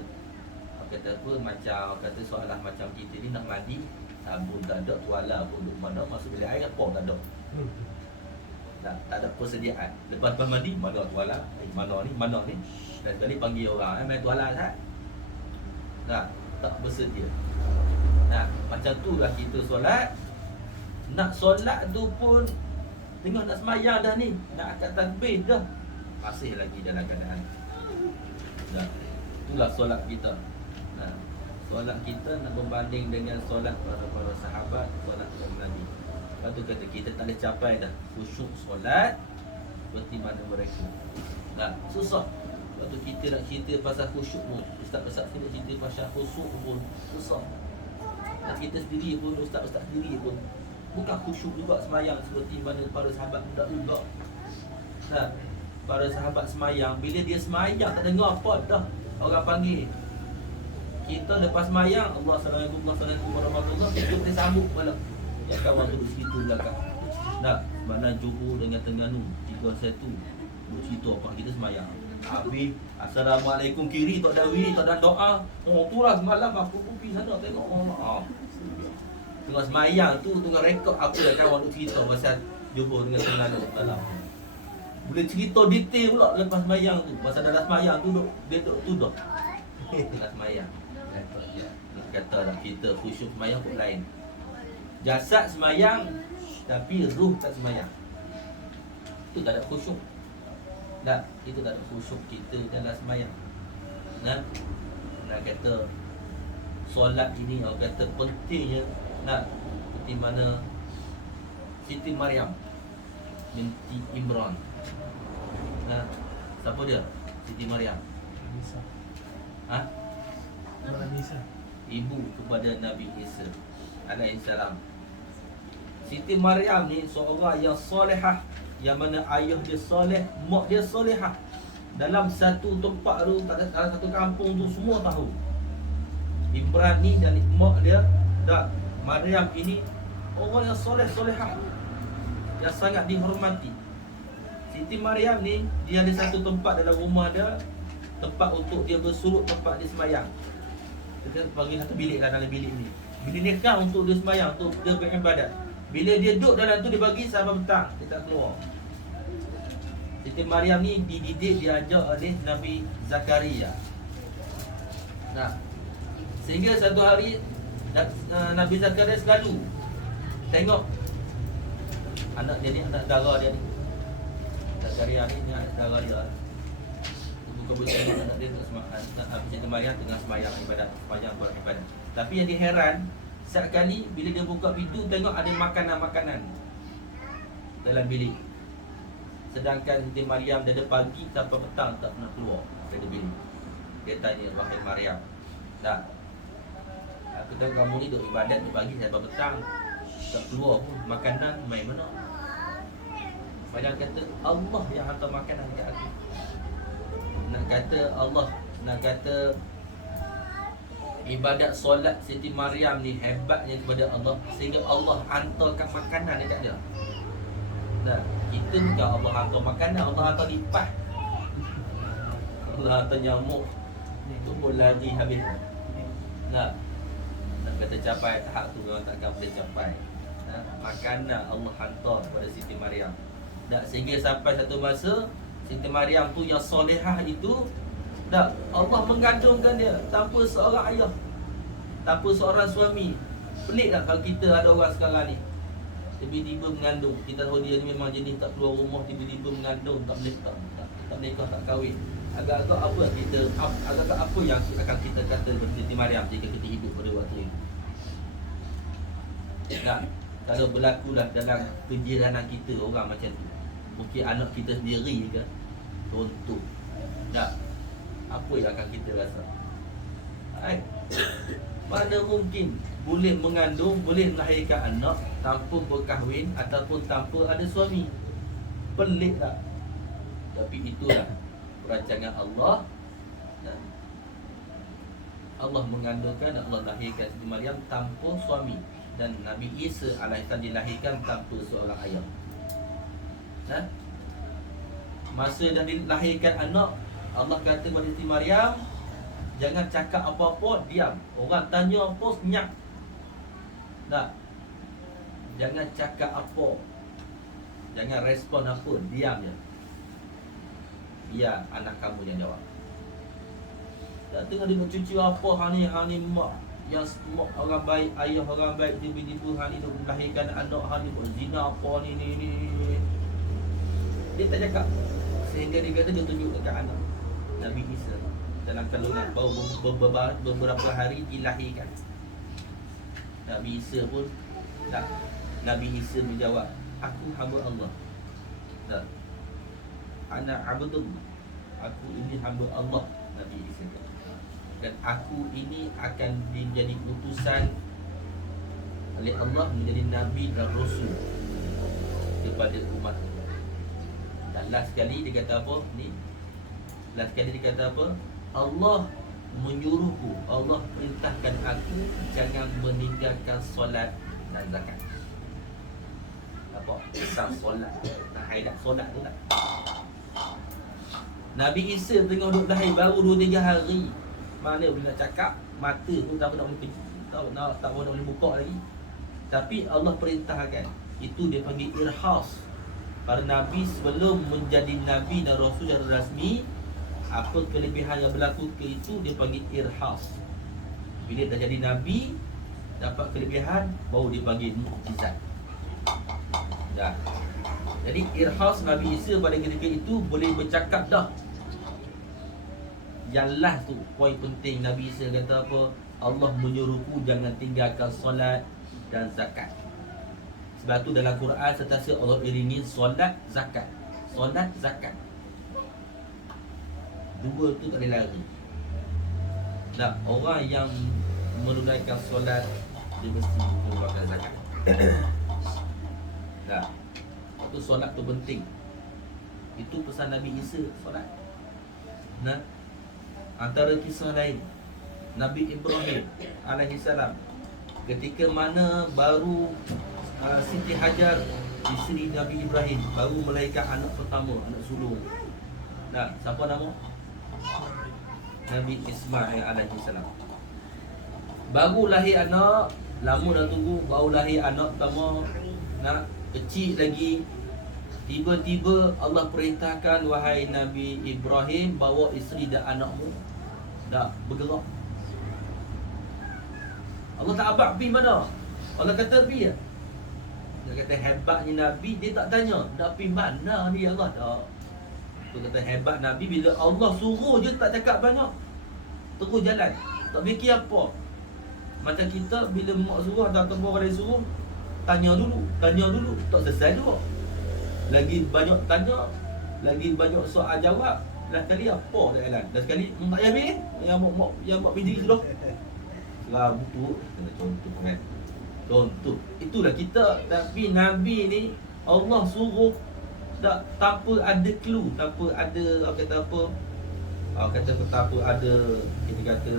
Kata apa? Macam kata soalah macam kita ni nak mandi, sabun tak ada, tuala pun duk mana, masuk bilik air apa tak ada. Tak ada persediaan. Lepas mandi, mana tuala, mana ni. Dan sekali panggil orang, main tuala tak? Tak bersedia. Nah, macam tu lah kita solat. Nak solat tu pun tengok nak semayang dah ni, nak akad takbir dah, masih lagi dalam keadaan. Dah. Itulah solat kita. Nah, solat kita nak berbanding dengan solat para sahabat, solat Nabi. Lepas tu kata kita tak boleh capai dah khusyuk solat seperti mana mereka. Nah, susah. Lepas tu kita nak cerita pasal khusyuk pun, ustaz-ustaz kita cerita pasal khusyuk pun susah. Nak kita sendiri pun, ustaz-ustaz sendiri pun bukan khusyuk juga semayang seperti mana para sahabat tidak juga. Nah, para sahabat semayang, bila dia semayang tak dengar apa dah orang panggil. Kita lepas semayang, Assalamualaikum warahmatullahi wabarakatuh, kita boleh sambut pula. Yang kawan duduk situ belakang. Nah, mana Johor dengan Terengganu 31 duduk situ apa kita semayang. Habis Assalamualaikum kiri tak ada wiri, tak ada doa. Oh tu lah semalam aku pun pergi sana tengok Allah. Tengah semayang tu, tengah rekod apa yang kawan duk cerita pasal Johor dengan Terengganu dalam. Boleh cerita detail pula lepas semayang tu. Pasal dalam semayang tu dia duduk tuduh. Tengah semayang. Kata dah kita khusyuk semayang pun lain. Jasad semayang tapi ruh tak semayang. Itu tak ada khusyuk. Tak, itu tak ada khusyuk kita dalam semayang. Nah, nak kata solat ini orang kata pentingnya. Nah, seperti mana Siti Maryam binti Imran. Nah, siapa dia? Siti Maryam. Isa. Ha? Nabi Isa. Ibu kepada Nabi Isa alaihissalam. Siti Maryam ni seorang yang solehah, yang mana ayah dia soleh, mak dia solehah. Dalam satu tempat tu, tak ada dalam satu kampung tu semua tahu. Imran ni dan mak dia, dak Maryam ini orang yang soleh-solehah, yang sangat dihormati. Siti Maryam ni, dia ada satu tempat dalam rumah dia, tempat untuk dia bersuluk, tempat dia semayang. Dia bagi satu bilik lah dalam bilik ni. Bilik ni kan untuk dia semayang, untuk dia beribadat. Bila dia duduk dalam tu, dia bagi sampai petang, dia tak keluar. Siti Maryam ni dididik, diajar oleh Nabi Zakaria. Nah, sehingga satu hari Nabi Zakaria selalu tengok anak dia ni, anak dara dia ni. Zakaria ni anak dara dia. Kebetulan anak dia tengah Siti Maryam tengah semayang ibadat, semayang beribadat. Tapi yang dia heran, setiap kali bila dia buka pintu tengok ada makanan-makanan dalam bilik. Sedangkan Siti Maryam dari pagi sampai petang tak pernah keluar dari bilik. Dia tanya, wahai Maryam, tak, aku tahu kamu ni duk ibadat dari pagi sampai petang, tak keluar pun, makanan main mana? Maryam kata, Allah yang hantar makanan kat aku. Nak kata Allah, nak kata ibadat solat Siti Maryam ni hebatnya kepada Allah, sehingga Allah hantarkan makanan dekat dia. Nah, kita bukan Allah hantar makanan, Allah hantar lipat. Allah hantar nyamuk, itu pun lagi habis. Nah, nak kata capai tahap tu memang takkan boleh capai. Nah, makanan Allah hantar kepada Siti Maryam. Tak, sehingga sampai satu masa Siti Maryam tu yang solehah itu, tak, Allah mengandungkan dia tanpa seorang ayah, tanpa seorang suami. Pelik tak kalau kita ada orang sekarang ni tiba-tiba mengandung, kita tahu dia ni memang jenis tak keluar rumah, tiba-tiba mengandung, tak menikah, tak kahwin. Agak-agak apa kita, agak-agak apa yang akan kita kata kepada Siti Maryam jika kita hidup pada waktu itu? Tak, kalau berlakulah dalam kejiranan kita orang macam tu, mungkin anak kita sendiri ke, contoh, tak, apa yang akan kita rasa? Mana mungkin boleh mengandung, boleh melahirkan anak tanpa berkahwin ataupun tanpa ada suami? Pelik tak? Tapi itulah perancangan Allah. Allah mengandungkan, Allah lahirkan Siti Maryam tanpa suami, dan Nabi Isa alaihissalam dilahirkan tanpa seorang ayah. Masa dah dilahirkan anak, Allah kata kepada Siti Maryam, jangan cakap apa-apa, diam. Orang tanya apa, senyap. Tak, jangan cakap apa, jangan respon apa, diam je. Biar anak kamu yang jawab. Tak tengok dia nak cuci apa, hang ni mak yang mak orang baik, ayah orang baik, tiba-tiba hang ni nak melahirkan anak, hang ni buat zina apa ni. Dia tak cakap. Sehingga dia kata dia tunjuk dekat anak Nabi Isa dalam kandungan, baru beberapa hari dilahirkan. Nabi Isa pun tak. Nabi Isa menjawab, aku hamba Allah. Tak. Anak abdul, aku ini hamba Allah. Nabi Isa kata, dan aku ini akan menjadi utusan oleh Allah menjadi Nabi dan Rasul kepada umat. Dan last sekali dia kata apa? Ni last sekali dia kata apa? Allah menyuruhku, Allah perintahkan aku jangan meninggalkan solat dan zakat. Apa? Besar solat. Tak haidat solat tu tak? Nabi Isa tengah duduk lahir baru 2-3 hari. Mana boleh nak cakap, mata tu tak nak boleh tak boleh buka lagi. Tapi Allah perintahkan. Itu dia panggil irhas. Para nabi sebelum menjadi nabi dan rasul yang rasmi, apa kelebihan yang berlaku ke itu dia panggil irhas. Bila dah jadi nabi, dapat kelebihan, baru dia panggil mukjizat. Dah. Jadi irhas Nabi Isa pada ketika itu boleh bercakap dah. Yang last tu, poin penting Nabi Isa kata apa? Allah menyuruhku jangan tinggalkan solat dan zakat. Sebab tu dalam Quran sentiasa Allah iringi solat, zakat. Solat, zakat. Dua tu tak boleh lari. Nah, orang yang menunaikan solat, dia mesti mengeluarkan zakat. Nah, itu solat tu penting. Itu pesan Nabi Isa, solat. Nah, antara kisah lain, Nabi Ibrahim alaihissalam, ketika mana baru Siti Hajar, isteri Nabi Ibrahim, baru melahirkan anak pertama, anak sulung. Nah, siapa nama? Nabi Ismail alaihissalam. Baru lahir anak, lama dah tunggu, baru lahir anak pertama, nak kecil lagi. Tiba-tiba Allah perintahkan, wahai Nabi Ibrahim, bawa isteri dan anakmu dah bergerak. Allah tak abad pergi mana? Allah kata pergi ya. Dia kata hebatnya Nabi, dia tak tanya dah pergi mana ni Allah dah. Dia kata hebat Nabi, bila Allah suruh je tak cakap banyak, terus jalan, tak fikir apa. Macam kita bila mak suruh atau orang lain suruh, tanya dulu, tak selesai dulu. Lagi banyak tanya, lagi banyak soal jawab. Dah sekali apa dah jalan. Dah sekali tak payah ambil yang mak pilih sudah. Serah buku, kena contoh kan. Contoh. Itulah kita. Tapi Nabi ni Allah suruh tak tanpa ada clue, tanpa ada tanpa ada kita kata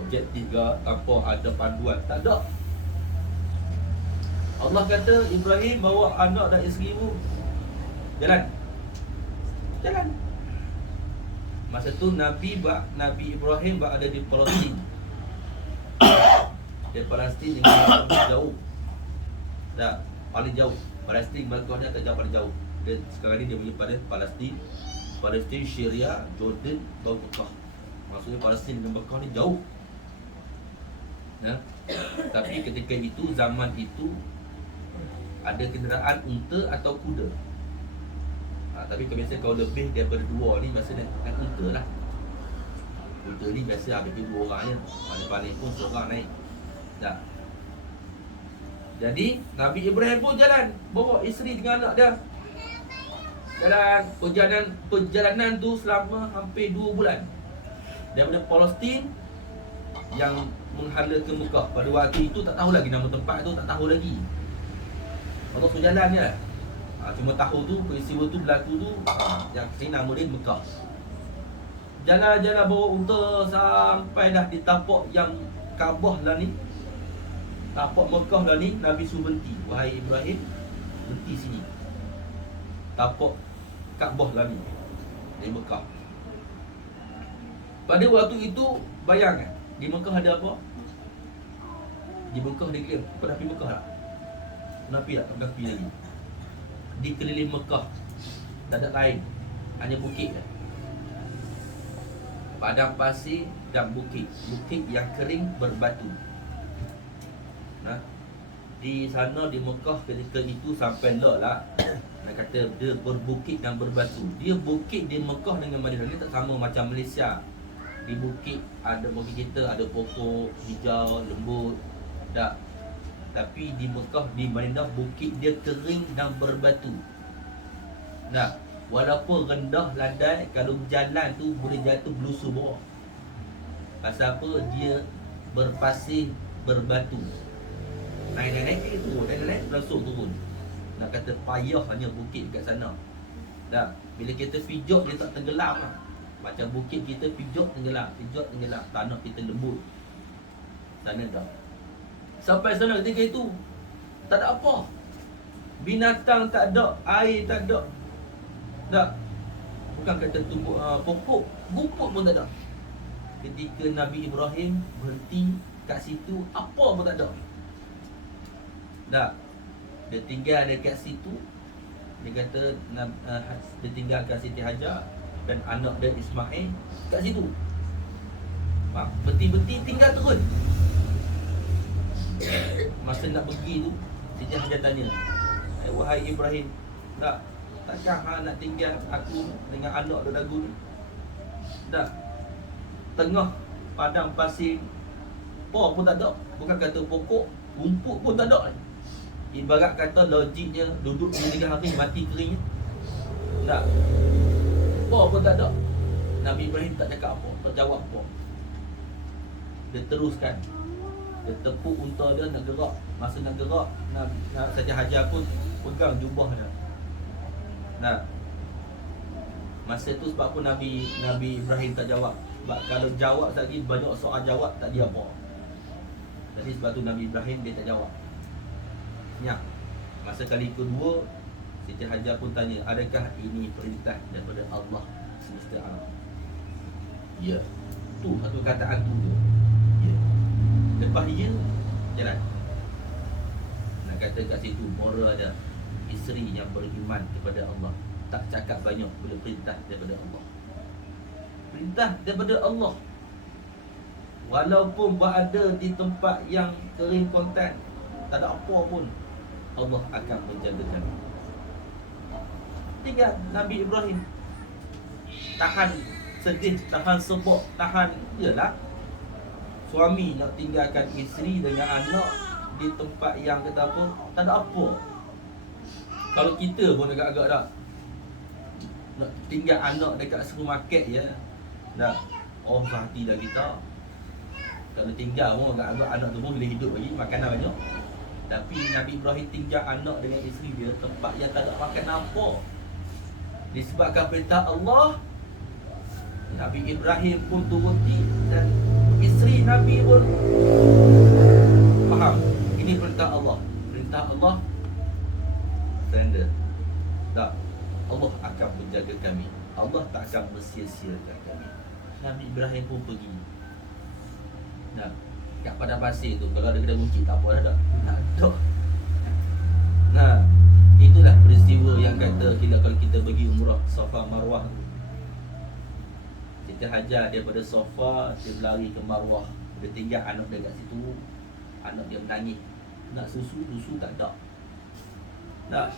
objektif ke, tanpa ada panduan, tak ada. Allah kata Ibrahim bawa anak dan isterimu jalan. Masa tu Nabi Ibrahim berada di Palestin. Di Palestin dengan jauh. Dah, paling jauh. Palestin, Mekah ni tak jauh. Dia sekarang ni dia punya pada Palestin, Syria, Jordan, baru Mekah. Maksudnya Palestin dengan Mekah ni jauh. Tapi ketika itu, zaman itu ada kenderaan unta atau kuda. Tapi kebiasaan kalau lebih daripada 2 ni masa naik unta lah. Unta ni biasa ada 2 orang je. Paling-paling pun seorang naik. Tak. Jadi Nabi Ibrahim pun jalan, bawa isteri dengan anak dia. Jalan perjalanan tu selama hampir 2 bulan. Daripada Palestin yang menghala ke Mekah. Pada waktu itu tak tahu lagi nama tempat tu, tak tahu lagi. Maka perjalanan je lah. Cuma tahu tu peristiwa tu berlaku tu, yang sini nama dia Mekah. Jalan-jalan bawa unta sampai dah di tapak yang Kaabah lah ni, tapak Mekah lah ni. Nabi suruh berhenti, wahai Ibrahim, berhenti sini, tapak Kaabah lah ni di Mekah. Pada waktu itu bayangkan, di Mekah ada apa? Di Mekah dia kira, pernah pergi Mekah tak? Pernah pergi tak? Tak pernah pergi lagi. Di keliling Mekah tak ada lain, hanya bukit je. Padang pasir dan bukit. Bukit yang kering berbatu. Di sana di Mekah ketika itu sampai lah nak kata dia berbukit dan berbatu. Dia bukit di Mekah dengan Madinah ni tak sama macam Malaysia. Di bukit ada bukit kita ada pokok hijau lembut tak. Tapi di Mekah, di Madinah, bukit dia kering dan berbatu. Walaupun rendah landai, kalau berjalan tu boleh jatuh belusu bawah. Pasal apa? Dia berpasir, berbatu. Naik turun, naik langsung turun. Nak kata payah hanya bukit kat sana. Bila kita pijak dia tak tenggelam lah. Macam bukit kita pijak tenggelam. Tanah kita lembut. Sana dah. Sampai sana ketika itu tak ada apa. Binatang tak ada, air tak ada. Bukan kata tumbuh pokok, rumput pun tak ada. Ketika Nabi Ibrahim berhenti kat situ, apa pun tak ada. Dia tinggal dekat situ. Dia kata dia tinggalkan Siti Hajar dan anak dia Ismail kat situ. Berhenti tinggal turun. Masa nak pergi tu, Siti Hajar tanya, wahai Ibrahim, takkan nak tinggal aku dengan anak dan lagu ni? Tengah padang pasir, apa pun tak ada. Bukan kata pokok, rumput pun tak ada. Ibarat kata logiknya duduk 3 hari mati keringnya. Apa pun tak ada. Nabi Ibrahim tak cakap apa, tak jawab apa. Dia teruskan. Dia tepuk unta dia nak gerak. Masa nak gerak, nak Siti Hajar pun pegang jubah dia. Masa tu sebab pun Nabi Ibrahim tak jawab. Sebab kalau jawab lagi banyak soal jawab tak dia apa. Jadi sebab tu Nabi Ibrahim dia tak jawab. Masa kali kedua, Siti Hajar pun tanya, adakah ini perintah daripada Allah semesta alam? Ya. Tu satu kataan tu. Ya. Lepas dia jalan. Nak kata kat situ moral ada isteri yang beriman kepada Allah, tak cakap banyak bila perintah daripada Allah. Perintah daripada Allah. Walaupun berada di tempat yang kering kontan, tak ada apa pun, Allah akan menjagakan. Tinggal Nabi Ibrahim tahan sedih, tahan sebab, tahan. Yalah, suami nak tinggalkan isteri dengan anak di tempat yang kata apa, tak ada apa. Kalau kita pun agak-agak dah nak tinggal anak dekat supermarket je, dah hati dah kita. Kalau tinggal pun agak-agak anak tu pun boleh hidup lagi, makanan banyak. Tapi Nabi Ibrahim tinggal anak dengan isteri dia tempat yang tak ada makan apa. Disebabkan perintah Allah, Nabi Ibrahim pun turuti dan isteri Nabi pun faham. Ini perintah Allah. Perintah Allah, surrender. Tak, Allah akan menjaga kami. Allah tak akan mensia-siakan kami. Nabi Ibrahim pun pergi. Kat padang pasir tu, kalau ada kedai bukit tak apa dah. Tak ada. Itulah peristiwa yang kata kalau kita pergi umrah Safa Marwah tu. Kita hajar daripada Safa, dia berlari ke Marwah. Dia tinggal anak dia kat situ. Anak dia menangis. Nak susu tak ada. Nak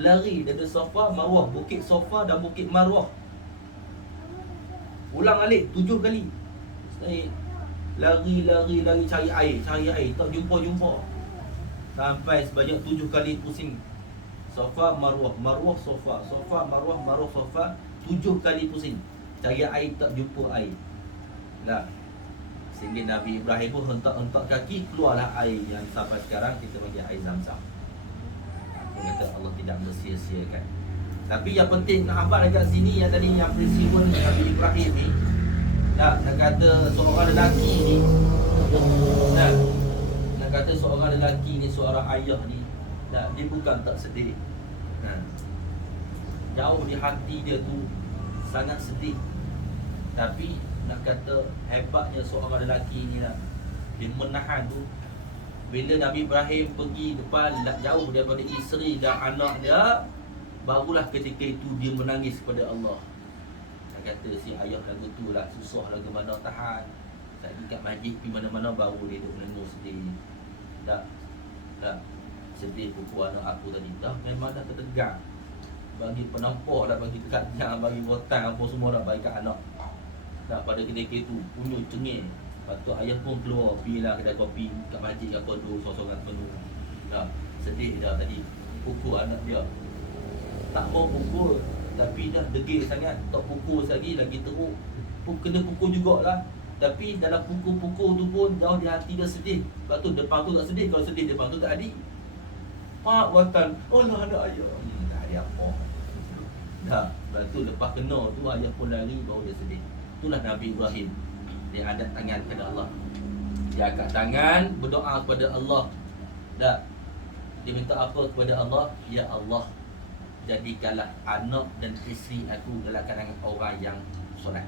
berlari dari Safa Marwah, Bukit Safa dan Bukit Marwah. Ulang alik 7 kali. Naik lari cari air, tak jumpa. Sampai sebanyak 7 kali pusing. Safa Marwah, Marwah Safa, Safa Marwah, Marwah Safa, 7 kali pusing. Cari air tak jumpa air. Nah, sehingga Nabi Ibrahim pun hentak-hentak kaki, keluarlah air yang sampai sekarang kita panggil air Zam-Zam. Dia kata Allah tidak bersia-siakan. Tapi yang penting nak abad dekat sini yang tadi yang peristiwa Nabi Ibrahim ni, nak kata seorang lelaki ni, nak kata seorang lelaki ni, seorang ayah ni, dia bukan tak sedih. Jauh di hati dia tu sangat sedih. Tapi nak kata hebatnya seorang lelaki ni lah, dia menahan tu. Bila Nabi Ibrahim pergi depan jauh daripada isteri dan anak dia, barulah ketika itu dia menangis kepada Allah. Nak kata si ayah lagu tu lah, susah lagu mana tahan. Tadi kat masjid pergi mana-mana baru dia duduk menengok sedih. Tak sedih pupu anak aku tadi. Dah memang dah tertegang. Bagi penampar dah, bagi kekatnya, bagi botang apa semua dah bagi kat anak. Dah pada ketika itu punyuk cengih. Lepas tu ayah pun keluar, pergilah kedai kopi kat masjid apa tu, sorang-sorang penuh. Dah sedih dah tadi. Pukul anak dia. Tak mau pukul, tapi dah degil sangat. Tak pukul lagi teruk. Kena pukul jugalah. Tapi dalam pukul-pukul tu pun jauh di hati dia sedih. Lepas tu depan tu tak sedih. Kalau sedih depan tu tak ada. Pak watan, Allah anak ayah. Tak ada apa. Dah, lepas tu lepas kena tu ayah pun lari, baru dia sedih. Itulah Nabi Ibrahim. Dia adat tangan kepada Allah. Dia angkat tangan, berdoa kepada Allah. Dah. Dia minta apa kepada Allah? Ya Allah, jadikanlah anak dan isteri aku dalam kalangan orang yang solat.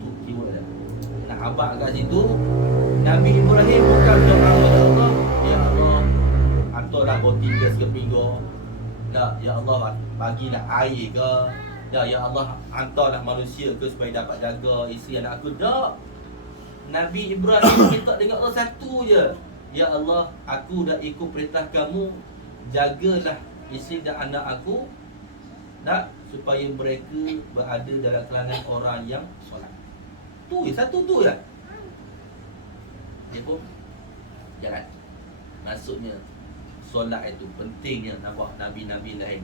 Tu kira dia. Nak abad kat situ, Nabi Ibrahim bukan doa kepada Allah, ya Allah, hantarlah roti ke sekepinggu. Dah, ya Allah, bagilah air ke. Dah, ya Allah, hantarlah manusia ke supaya dapat jaga isteri anak aku. Dah. Nabi Ibrahim minta dengan Allah satu je. Ya Allah, aku dah ikut perintah kamu, jagalah isteri dan anak aku, nak supaya mereka berada dalam kalangan orang yang solat. Tu je, satu tu je. Dia pun jalan. Maksudnya solat itu pentingnya, nampak Nabi-Nabi lain.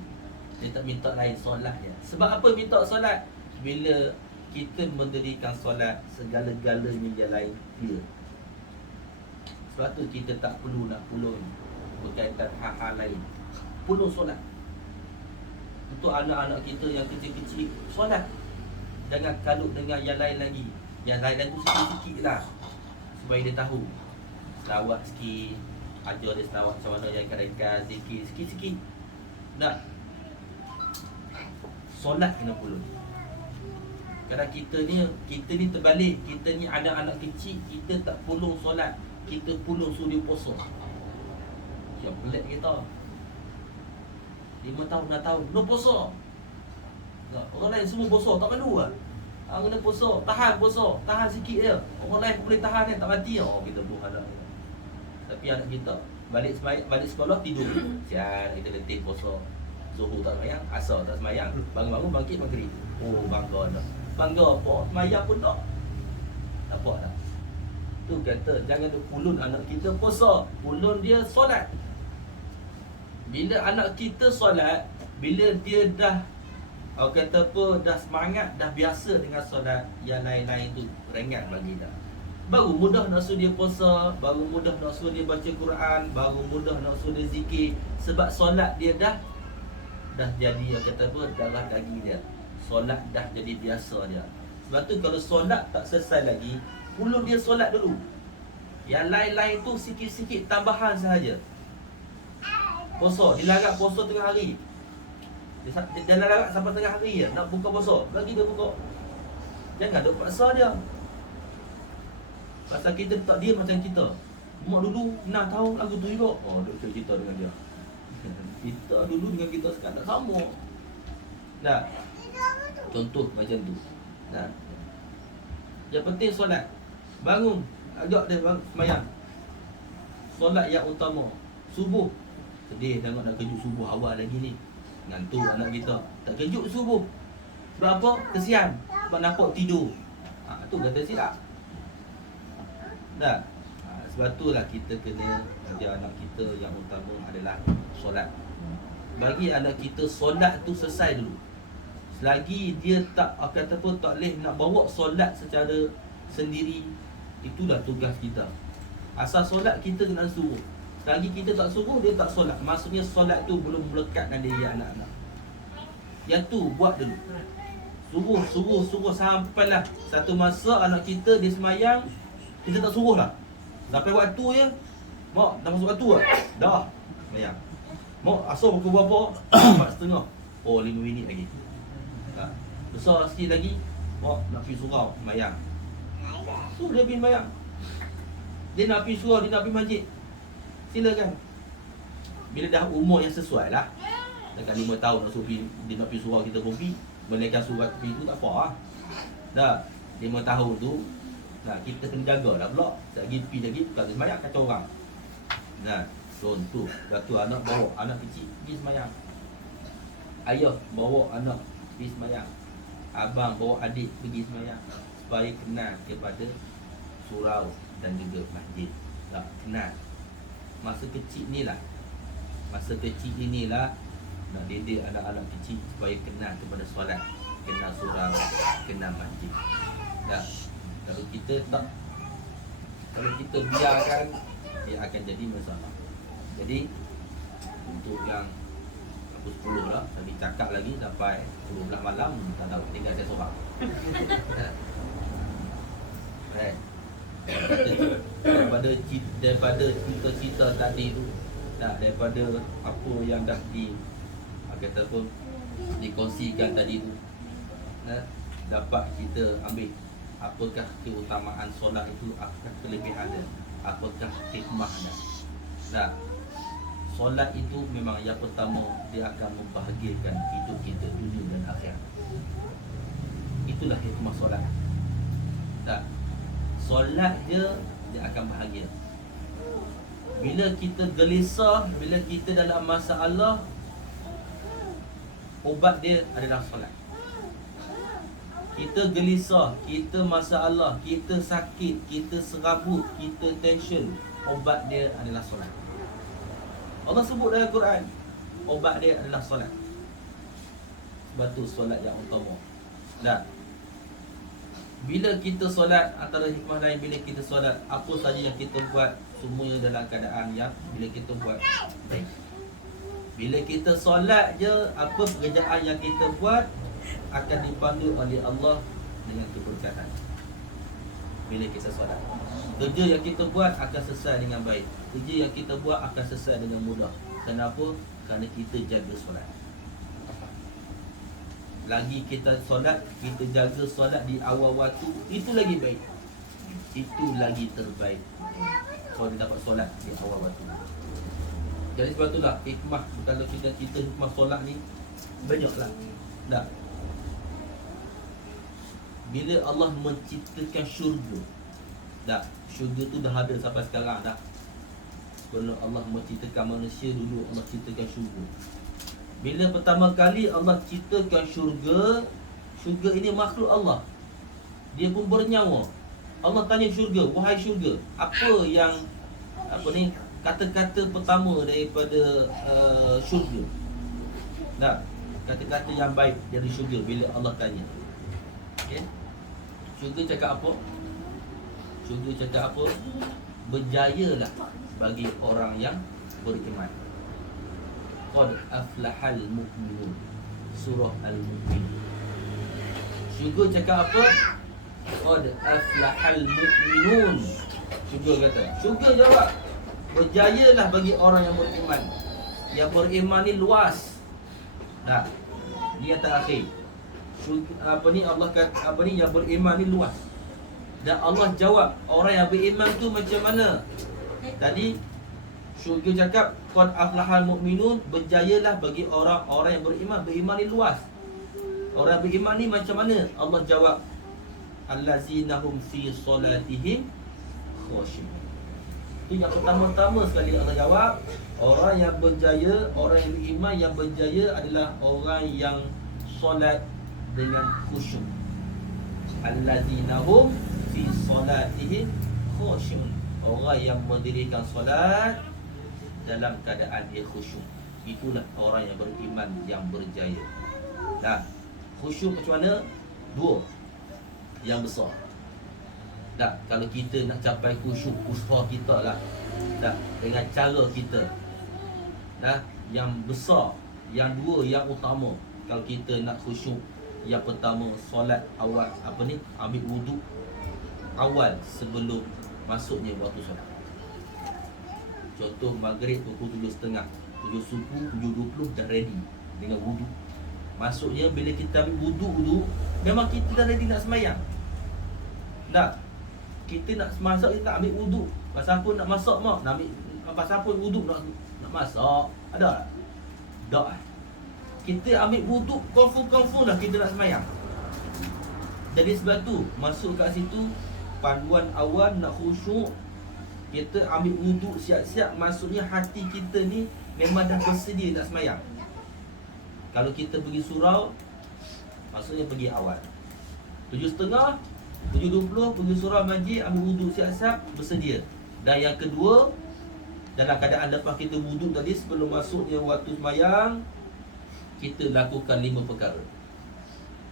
Dia tak minta lain, solat je. Sebab apa minta solat? Bila kita mendirikan solat, segala-galanya yang lain clear. Sebab tu kita tak perlu nak pulun berkaitan hal-hal lain. Pulun solat. Untuk anak-anak kita yang kecil-kecil, solat. Jangan kalut dengan yang lain lagi. Yang lain-lain tu sikit-sikit lah, supaya dia tahu. Selawat sikit, ajar dia selawat macam mana yang kadang-kadang zikir sikit-sikit. Nak solat kena pulun. Kadang kita ni terbalik. Kita ni anak-anak kecil, kita tak pulun solat, kita pulun suruh dia puasa. Siap pelik kita. 5 tahun, 6 tahun, no puasa. Orang lain semua puasa, tak malu lah. Kena puasa, tahan sikit je. Orang lain boleh tahan tak mati. Kita buah anak. Tapi anak kita balik sekolah tidur. Sial, kita letih puasa. Zuhur tak semayang, asar tak semayang, bangun-bangun bangkit maghrib. Oh, bangga dah. Bangga apa? Semayang pun tak. Tak apa dah. Tu kata jangan dia pulun anak kita puasa, pulun dia solat. Bila anak kita solat, bila dia dah kata apa, dah semangat, dah biasa dengan solat, yang lain-lain tu ringan bagi dah. Baru mudah nak suruh dia puasa, baru mudah nak suruh dia baca Quran, baru mudah nak suruh dia zikir. Sebab solat dia dah jadi kata apa, darah daging dia. Solat dah jadi biasa dia. Sebab tu kalau solat tak selesai lagi, pulun dia solat dulu. Yang lain-lain tu sikit-sikit tambahan sahaja. Puasa, dilarang puasa tengah hari. Dia larang sampai tengah hari je, nak buka puasa, bagi dia buka. Jangan duk paksa dia. Pasal kita tak dia macam kita. Mak dulu 6 tahun lagu tu juga. Duk cerita dengan dia. Kita dulu dengan kita sekarang tak sama. Nah, contoh macam tu. Nah, yang penting solat. Bangun, ajak dia semayang. Solat yang utama. Subuh. Sedih tengok nak kejut subuh awal lagi ni. Ngantuk anak kita. Tak kejut subuh. Sebab apa? Kesian. Sebab nampak tidur. Tu kata silap. Dah. Sebab itulah kita kena ajar anak kita yang utama adalah solat. Bagi anak kita solat tu selesai dulu. Selagi dia tak kata apa tak boleh nak bawa solat secara sendiri, itulah tugas kita. Asal solat kita kena suruh. Selagi kita tak suruh, dia tak solat. Maksudnya solat tu belum melekat dalam diri anak-anak. Yang tu buat dulu. Suruh sampailah satu masa anak kita dia semayang, kita tak suruh lah. Sampai waktu je, mak dah masuk waktu lah. Dah semayang. Mak asal pukul berapa? 4:30. Oh 5 minit lagi. Tak. Besar sikit lagi, mak nak pergi surau semayang. So dia pergi semayang. Dia nak pergi surau, dia nak pergi masjid, silakan. Bila dah umur yang sesuai lah, dekat 5 tahun nak suruh dia nak pergi surau, kita pun pergi. Menaikkan surat pergi tu tak apa lah. Dah 5 tahun tu, nah, kita kena jaga lah pula. Selagi pergi lagi, tak semayang kacau orang. Nah, contoh, satu anak bawa anak kecil pergi semayang. Ayah bawa anak pergi semayang. Abang bawa adik pergi semayang. Supaya kenal kepada surau dan juga masjid. Tak kenal. Masa kecil ni lah. Masa kecil inilah nak didik anak-anak kecil supaya kenal kepada solat, kenal surau, kenal masjid. Dah. Kalau kita biarkan, dia akan jadi masalah. Jadi untuk yang aku 10 lah, tapi cakap lagi sampai 12 malam, tak tahu, tinggal saya seorang. Daripada cita-cita tadi tu, daripada apa yang dah kata pun dikongsikan tadi tu, dapat kita ambil apakah keutamaan solat itu, apakah kelebihan dia, apakah hikmahnya. Solat itu memang yang pertama, dia akan membahagiakan hidup kita dunia dan akhirat. Itulah hikmah solat. Solat dia akan bahagia. Bila kita gelisah, bila kita dalam masalah, ubat dia adalah solat. Kita gelisah, kita masalah, kita sakit, kita serabut, kita tension, ubat dia adalah solat. Allah sebut dalam Quran, ubat dia adalah solat. Sebab tu solat yang utama. Bila kita solat, antara hikmah lain bila kita solat, apa saja yang kita buat, semuanya dalam keadaan yang bila kita buat baik. Bila kita solat je, apa pekerjaan yang kita buat akan dipandu oleh Allah dengan keberkatan. Bila kita solat, kerja yang kita buat akan selesai dengan baik. Kerja yang kita buat akan selesai dengan mudah. Kenapa? Kerana kita jaga solat. Lagi kita solat, kita jaga solat di awal waktu, itu lagi baik. Itu lagi terbaik kalau kita dapat solat di awal waktu. Jadi sebab itulah hikmah, kalau kita hikmah solat ni banyaklah. Bila Allah menciptakan syurga, syurga tu dah ada sampai sekarang dah. Sebelum Allah menciptakan manusia, dulu Allah ciptakan syurga. Bila pertama kali Allah ciptakan syurga, syurga ini makhluk Allah, dia pun bernyawa. Allah tanya syurga, wahai syurga, kata-kata pertama daripada syurga. Kata-kata yang baik dari syurga bila Allah tanya. Okay? Syurga cakap apa? Syurga cakap apa? Berjayalah bagi orang yang beriman. Qad aflahal mu'minun. Surah Al-Mu'minun. Syurga cakap apa? Qad aflahal mu'minun. Syurga kata. Syurga jawab, berjayalah bagi orang yang beriman. Yang beriman ni luas. Ni yang terakhir. Allah kata yang beriman ni luas. Dan Allah jawab orang yang beriman tu macam mana? Tadi Syurga cakap qad aflahal mu'minun, berjayalah bagi orang-orang yang beriman. Beriman ni luas. Orang beriman ni macam mana? Allah jawab, allazina hum fi solatihim khashi'un. Itu yang pertama-tama sekali Allah jawab. Orang yang berjaya, orang yang beriman yang berjaya adalah orang yang solat dengan khusyuk. Allazina hum fi solatihim khashi'un. Orang yang mendirikan solat dalam keadaan dia khusyuk. Itulah orang yang beriman yang berjaya. Nah, khusyuk macam mana? Dua yang besar. Dah, kalau kita nak capai khusyuk, usaha kita lah. Dah, dengan cara kita. Dah, yang besar, yang dua, yang utama. Kalau kita nak khusyuk, yang pertama solat awal, apa ni? Ambil wuduk awal sebelum masuknya waktu solat. Contoh maghrib pukul 7.30, 7 subuh, 7.20 dah ready dengan wuduk. Maksudnya bila kita ambil wuduk, memang kita dah ready nak semayang. Dah, kita nak masak, kita nak ambil wuduk. Pasal apa nak masak mak? Nak ambil, pasal apa wuduk nak masak? Ada tak? Tak. Kita ambil wuduk, confirm dah kita nak semayang. Jadi sebab tu masuk kat situ panduan awal nak khusyuk. Kita ambil wuduk siap-siap. Maksudnya hati kita ni memang dah bersedia nak semayang. Kalau kita pergi surau, maksudnya pergi awal 7.30, 7.20 pergi surau masjid, ambil wuduk siap-siap, bersedia. Dan yang kedua, dalam keadaan lepas kita wuduk tadi, sebelum masuknya waktu semayang, kita lakukan 5 perkara.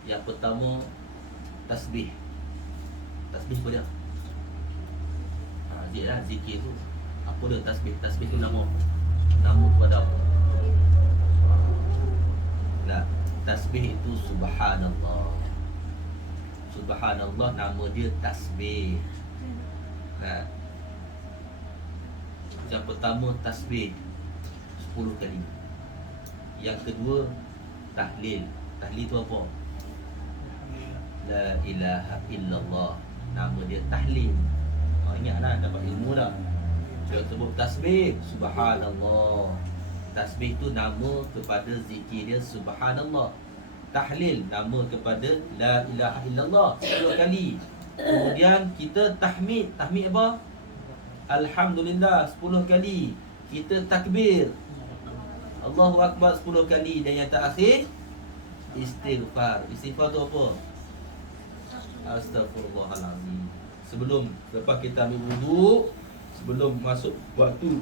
Yang pertama, tasbih. Tasbih apa dia? Dia lah zikir tu. Apa dia tasbih? Tasbih tu nama kepada apa? Nah, tasbih itu subhanallah. Subhanallah nama dia tasbih. Nah, yang pertama tasbih 10 kali. Yang kedua tahlil. Tahlil tu apa? La ilaha illallah. Nama dia tahlil. Ingatlah dapat ilmu dah. Dia sebut tasbih subhanallah. Tasbih tu nama kepada zikir dia subhanallah. Tahlil nama kepada la ilaha illallah 10 kali. Kemudian kita tahmid. Tahmid apa? Alhamdulillah 10 kali. Kita takbir Allahu Akbar 10 kali. Dan yang terakhir istighfar. Istighfar tu apa? Astaghfirullahalazim. Lepas kita ambil wuduk, sebelum masuk waktu,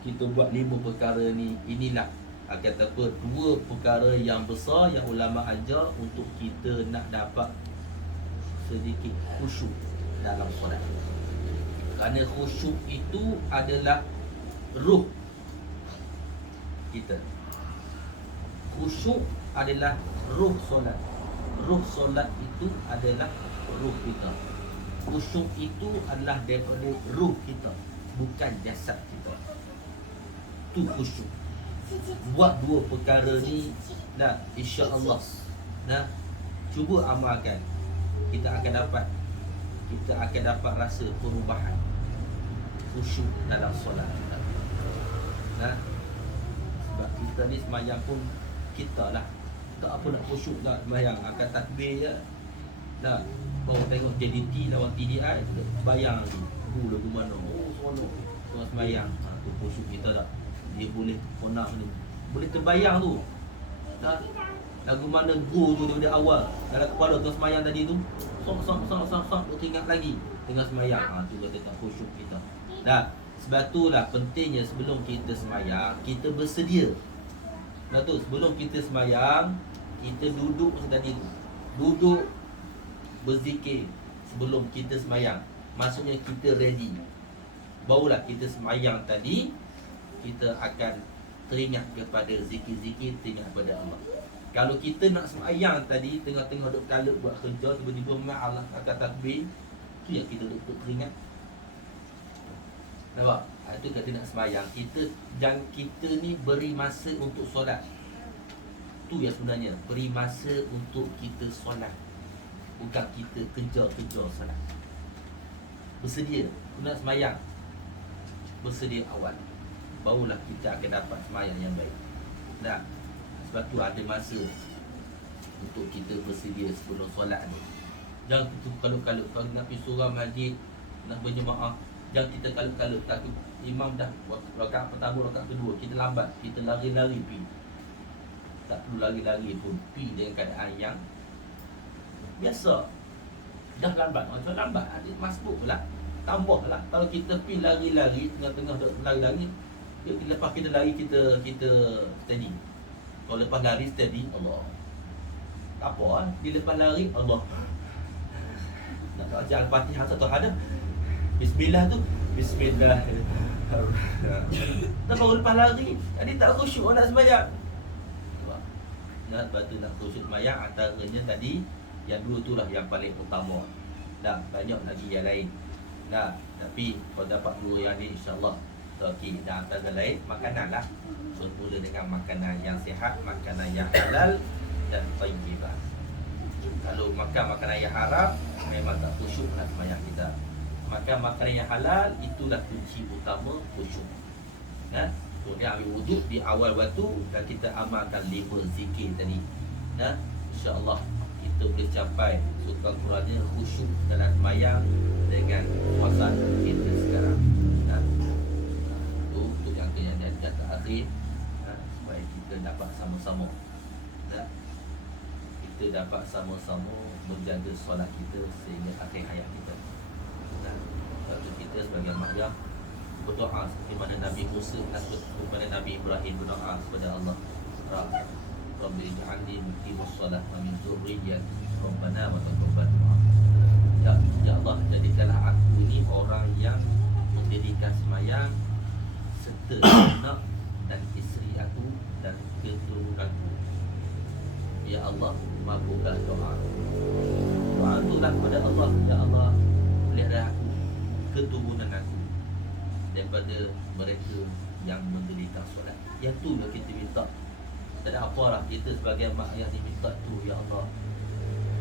kita buat 5 perkara ni. Inilah kata apa, 2 perkara yang besar yang ulama ajar untuk kita nak dapat sedikit khusyuk dalam solat. Kerana khusyuk itu adalah ruh kita. Khusyuk adalah ruh solat. Ruh solat itu adalah ruh kita. Khusyuk itu adalah daripada ruh kita, bukan jasad kita. Tu khusyuk. Buat 2 perkara ni dah, insya-Allah. Nah, cuba amalkan. Kita akan dapat rasa perubahan khusyuk dalam solat kita. Nah, sebab kita ni semayang pun kita lah tak apa nak khusyuk dah semayang, akan takbir je. Dah, baru tengok JDT lawan TDI, bayang lagi. Lagu mana? Oh, seronok. Orang semayang. Tu khusyuk kita tak. Dia boleh konang ni. Boleh terbayang tu. Dah, lagu mana go tu daripada awal. Dalam kepala tu semayang tadi tu. Sok. Tu ingat lagi. Tengah semayang. Tu kata tak khusyuk kita. Dah, sebab tu lah pentingnya sebelum kita semayang, kita bersedia. Dah tu, sebelum kita semayang, kita duduk macam tadi tu. Duduk berzikir sebelum kita semayang. Maksudnya kita ready. Barulah kita semayang tadi, kita akan teringat kepada zikir-zikir, teringat kepada Allah. Kalau kita nak semayang tadi, tengah-tengah duk kalut buat kerja, tiba-tiba Allah akan takbir, tu yang kita duk teringat. Nampak? Itu kata nak semayang. Kita ni beri masa untuk solat. Tu yang sebenarnya, beri masa untuk kita solat. Bukan kita kejar-kejar solat. Bersedia nak semayang, bersedia awal. barulah kita akan dapat sembahyang yang baik. Nah, sebab tu ada masa untuk kita bersedia sebelum solat ni. Jangan kita kalut-kalut. Kalau nak pergi surau masjid, nak berjemaah, jangan kita kalut-kalut. Takut imam dah rakaat pertama, rakaat kedua, kita lambat, kita lari-lari pi. Tak perlu lari-lari pun, pi dengan keadaan yang biasa. Dah lambat, macam lambat, ada masbuk pula. Tambahlah, kalau kita pi lari-lari, tengah-tengah duk lari-lari, lepas kita lari, kita steady. Kalau lepas lari steady, Allah. Tak apa kan, dia lepas lari, Allah. Nak baca Al-Fatihah atau ada Bismillah tu, Bismillah. Tak baru lepas lari, dia tak khusyuk nak sembahyang. Sebab tu nak khusyuk sembahyang, antaranya tadi, yang dua tu lah yang paling utama. Dah banyak lagi yang lain. Dah, tapi kalau dapat dua yang ni insya-Allah okey. Dan antara lain makanan lah. Bermula dengan makanan yang sihat, makanan yang halal dan thayyibah. Kalau makan makanan yang haram, memang tak khusyuk nak sembahyang kita. Makan makanan yang halal, itulah kunci utama khusyuk. Kemudian ambil wuduk di awal waktu dan kita amalkan 5 zikir tadi. InsyaAllah kita boleh capai sekurang-kurangnya khusyuk dalam sembahyang dengan puasa kita sekarang. Itu untuk yang akhir, supaya kita dapat sama-sama, kita dapat sama-sama menjaga solat kita sehingga akhir hayat kita. Waktu kita sebagai mahyam berdoa seperti mana Nabi Musa kepada Nabi Ibrahim berdoa kepada Allah, Rabbi ij'alni muqimas salat wa min dzurriyyati Rabbana wa taqabbal du'a. Ya Allah, jadikanlah aku ini orang yang mendirikan sembahyang serta anak dan isteri aku dan keturunanku. Ya Allah, makbulkan doa. Doa itulah kepada Allah, ya Allah, pelihara aku, keturunan aku daripada mereka yang mendirikan solat. Yang tu yang kita minta. Tak ada apa lah, kita sebagai mak ayah diminta tu, ya Allah,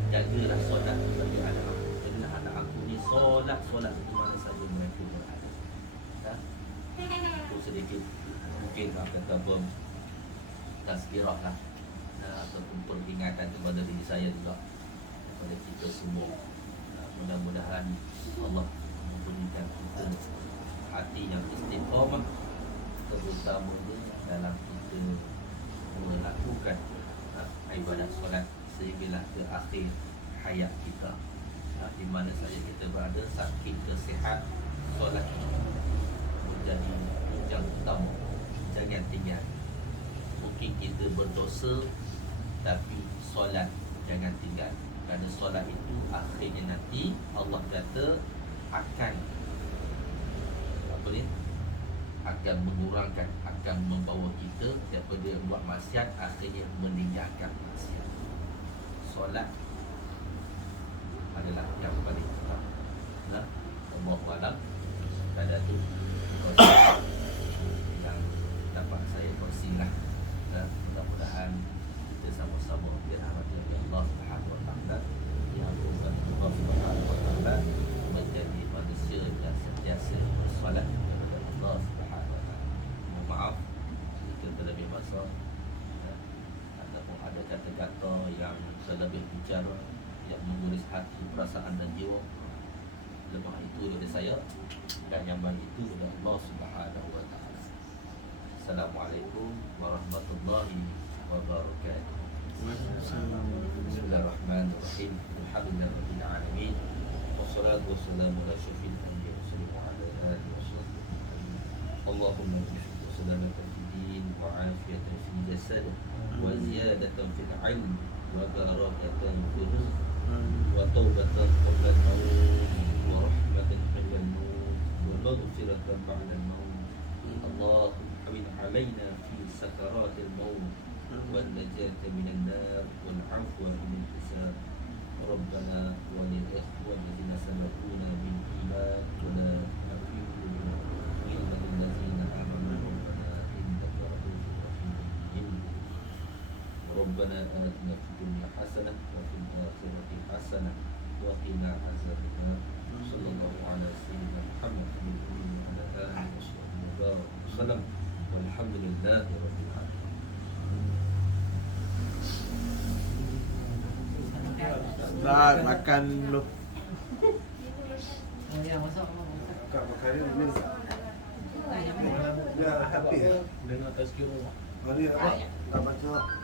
jagalah solat bagi anak aku. Jadilah anak aku ni solat di mana saja mereka berada. Itu sedikit mungkin nak kata apa, tazkirah lah, ataupun peringatan kepada diri saya juga, kepada kita semua. Mudah-mudahan Allah memberikan kita hati yang istiqamah, terutamanya dalam kita melakukan ibadat solat sehinggalah ke akhir hayat kita. Di mana saja kita berada, sakit ke sihat, solat menjadi yang utama. Jangan tinggal. Mungkin kita berdosa, tapi solat jangan tinggal. Kerana solat itu akhirnya nanti Allah kata akan mengurangkan, akan membawa kita daripada buat maksiat, akhirnya meninggalkan maksiat. Solat adalah yang paling utama. Allahu a'lam. Pada tu yang dapat saya kongsilah. Mudah-mudahan kita sama-sama dirahmati oleh Allah Subhanahu wa taala, yang Allah Subhanahu wa taala menjadi manusia yang sentiasa bersolat kepada Allah Subhanahu wa taala. Mohon maaf jika terlebih masa ataupun ada kata-kata yang terlebih bicara yang menguris hati, perasaan dan jiwa. Lemah itu dari saya dan yang baik itu dari Allah Subhanahu wa taala. Assalamualaikum warahmatullahi wabarakatuh. Bismillahirrahmanirrahim. Alhamdulillahirabbil alamin. Wassalatu wassalamu ala asyrafil anbiya'i wa ala alihi wasallam. Allahumma inna salamatan fid din wa afiyatan fil jasad wa ziyadatan fil 'ilm wa barakatan fil rizq wa taubatan qabla al-maut wa rahmatan qabla al-maut wa maghfiratan ba'da al-maut. Allahumma hawwin 'alaina fi sakaratil maut wal najata minan nar wal 'afwa min al-hisab. ربنا وللإخوة الذين سبقونا بالإيمان ولا تحرمنا إلا الذين آمنوا ربنا إنك رؤوف رحيم. ربنا آتنا في الدنيا حسنة وفي الآخرة حسنة وقنا عذاب النار. صلى الله على سيدنا محمد وعلى آله وصحبه وسلم. Alhamdulillah ya Rabbil Alamin. Dah makan lu. Oh ya, masuk. Kak makan ni. Ya happy. Dengan tazkirah. Hari apa? Tak baca.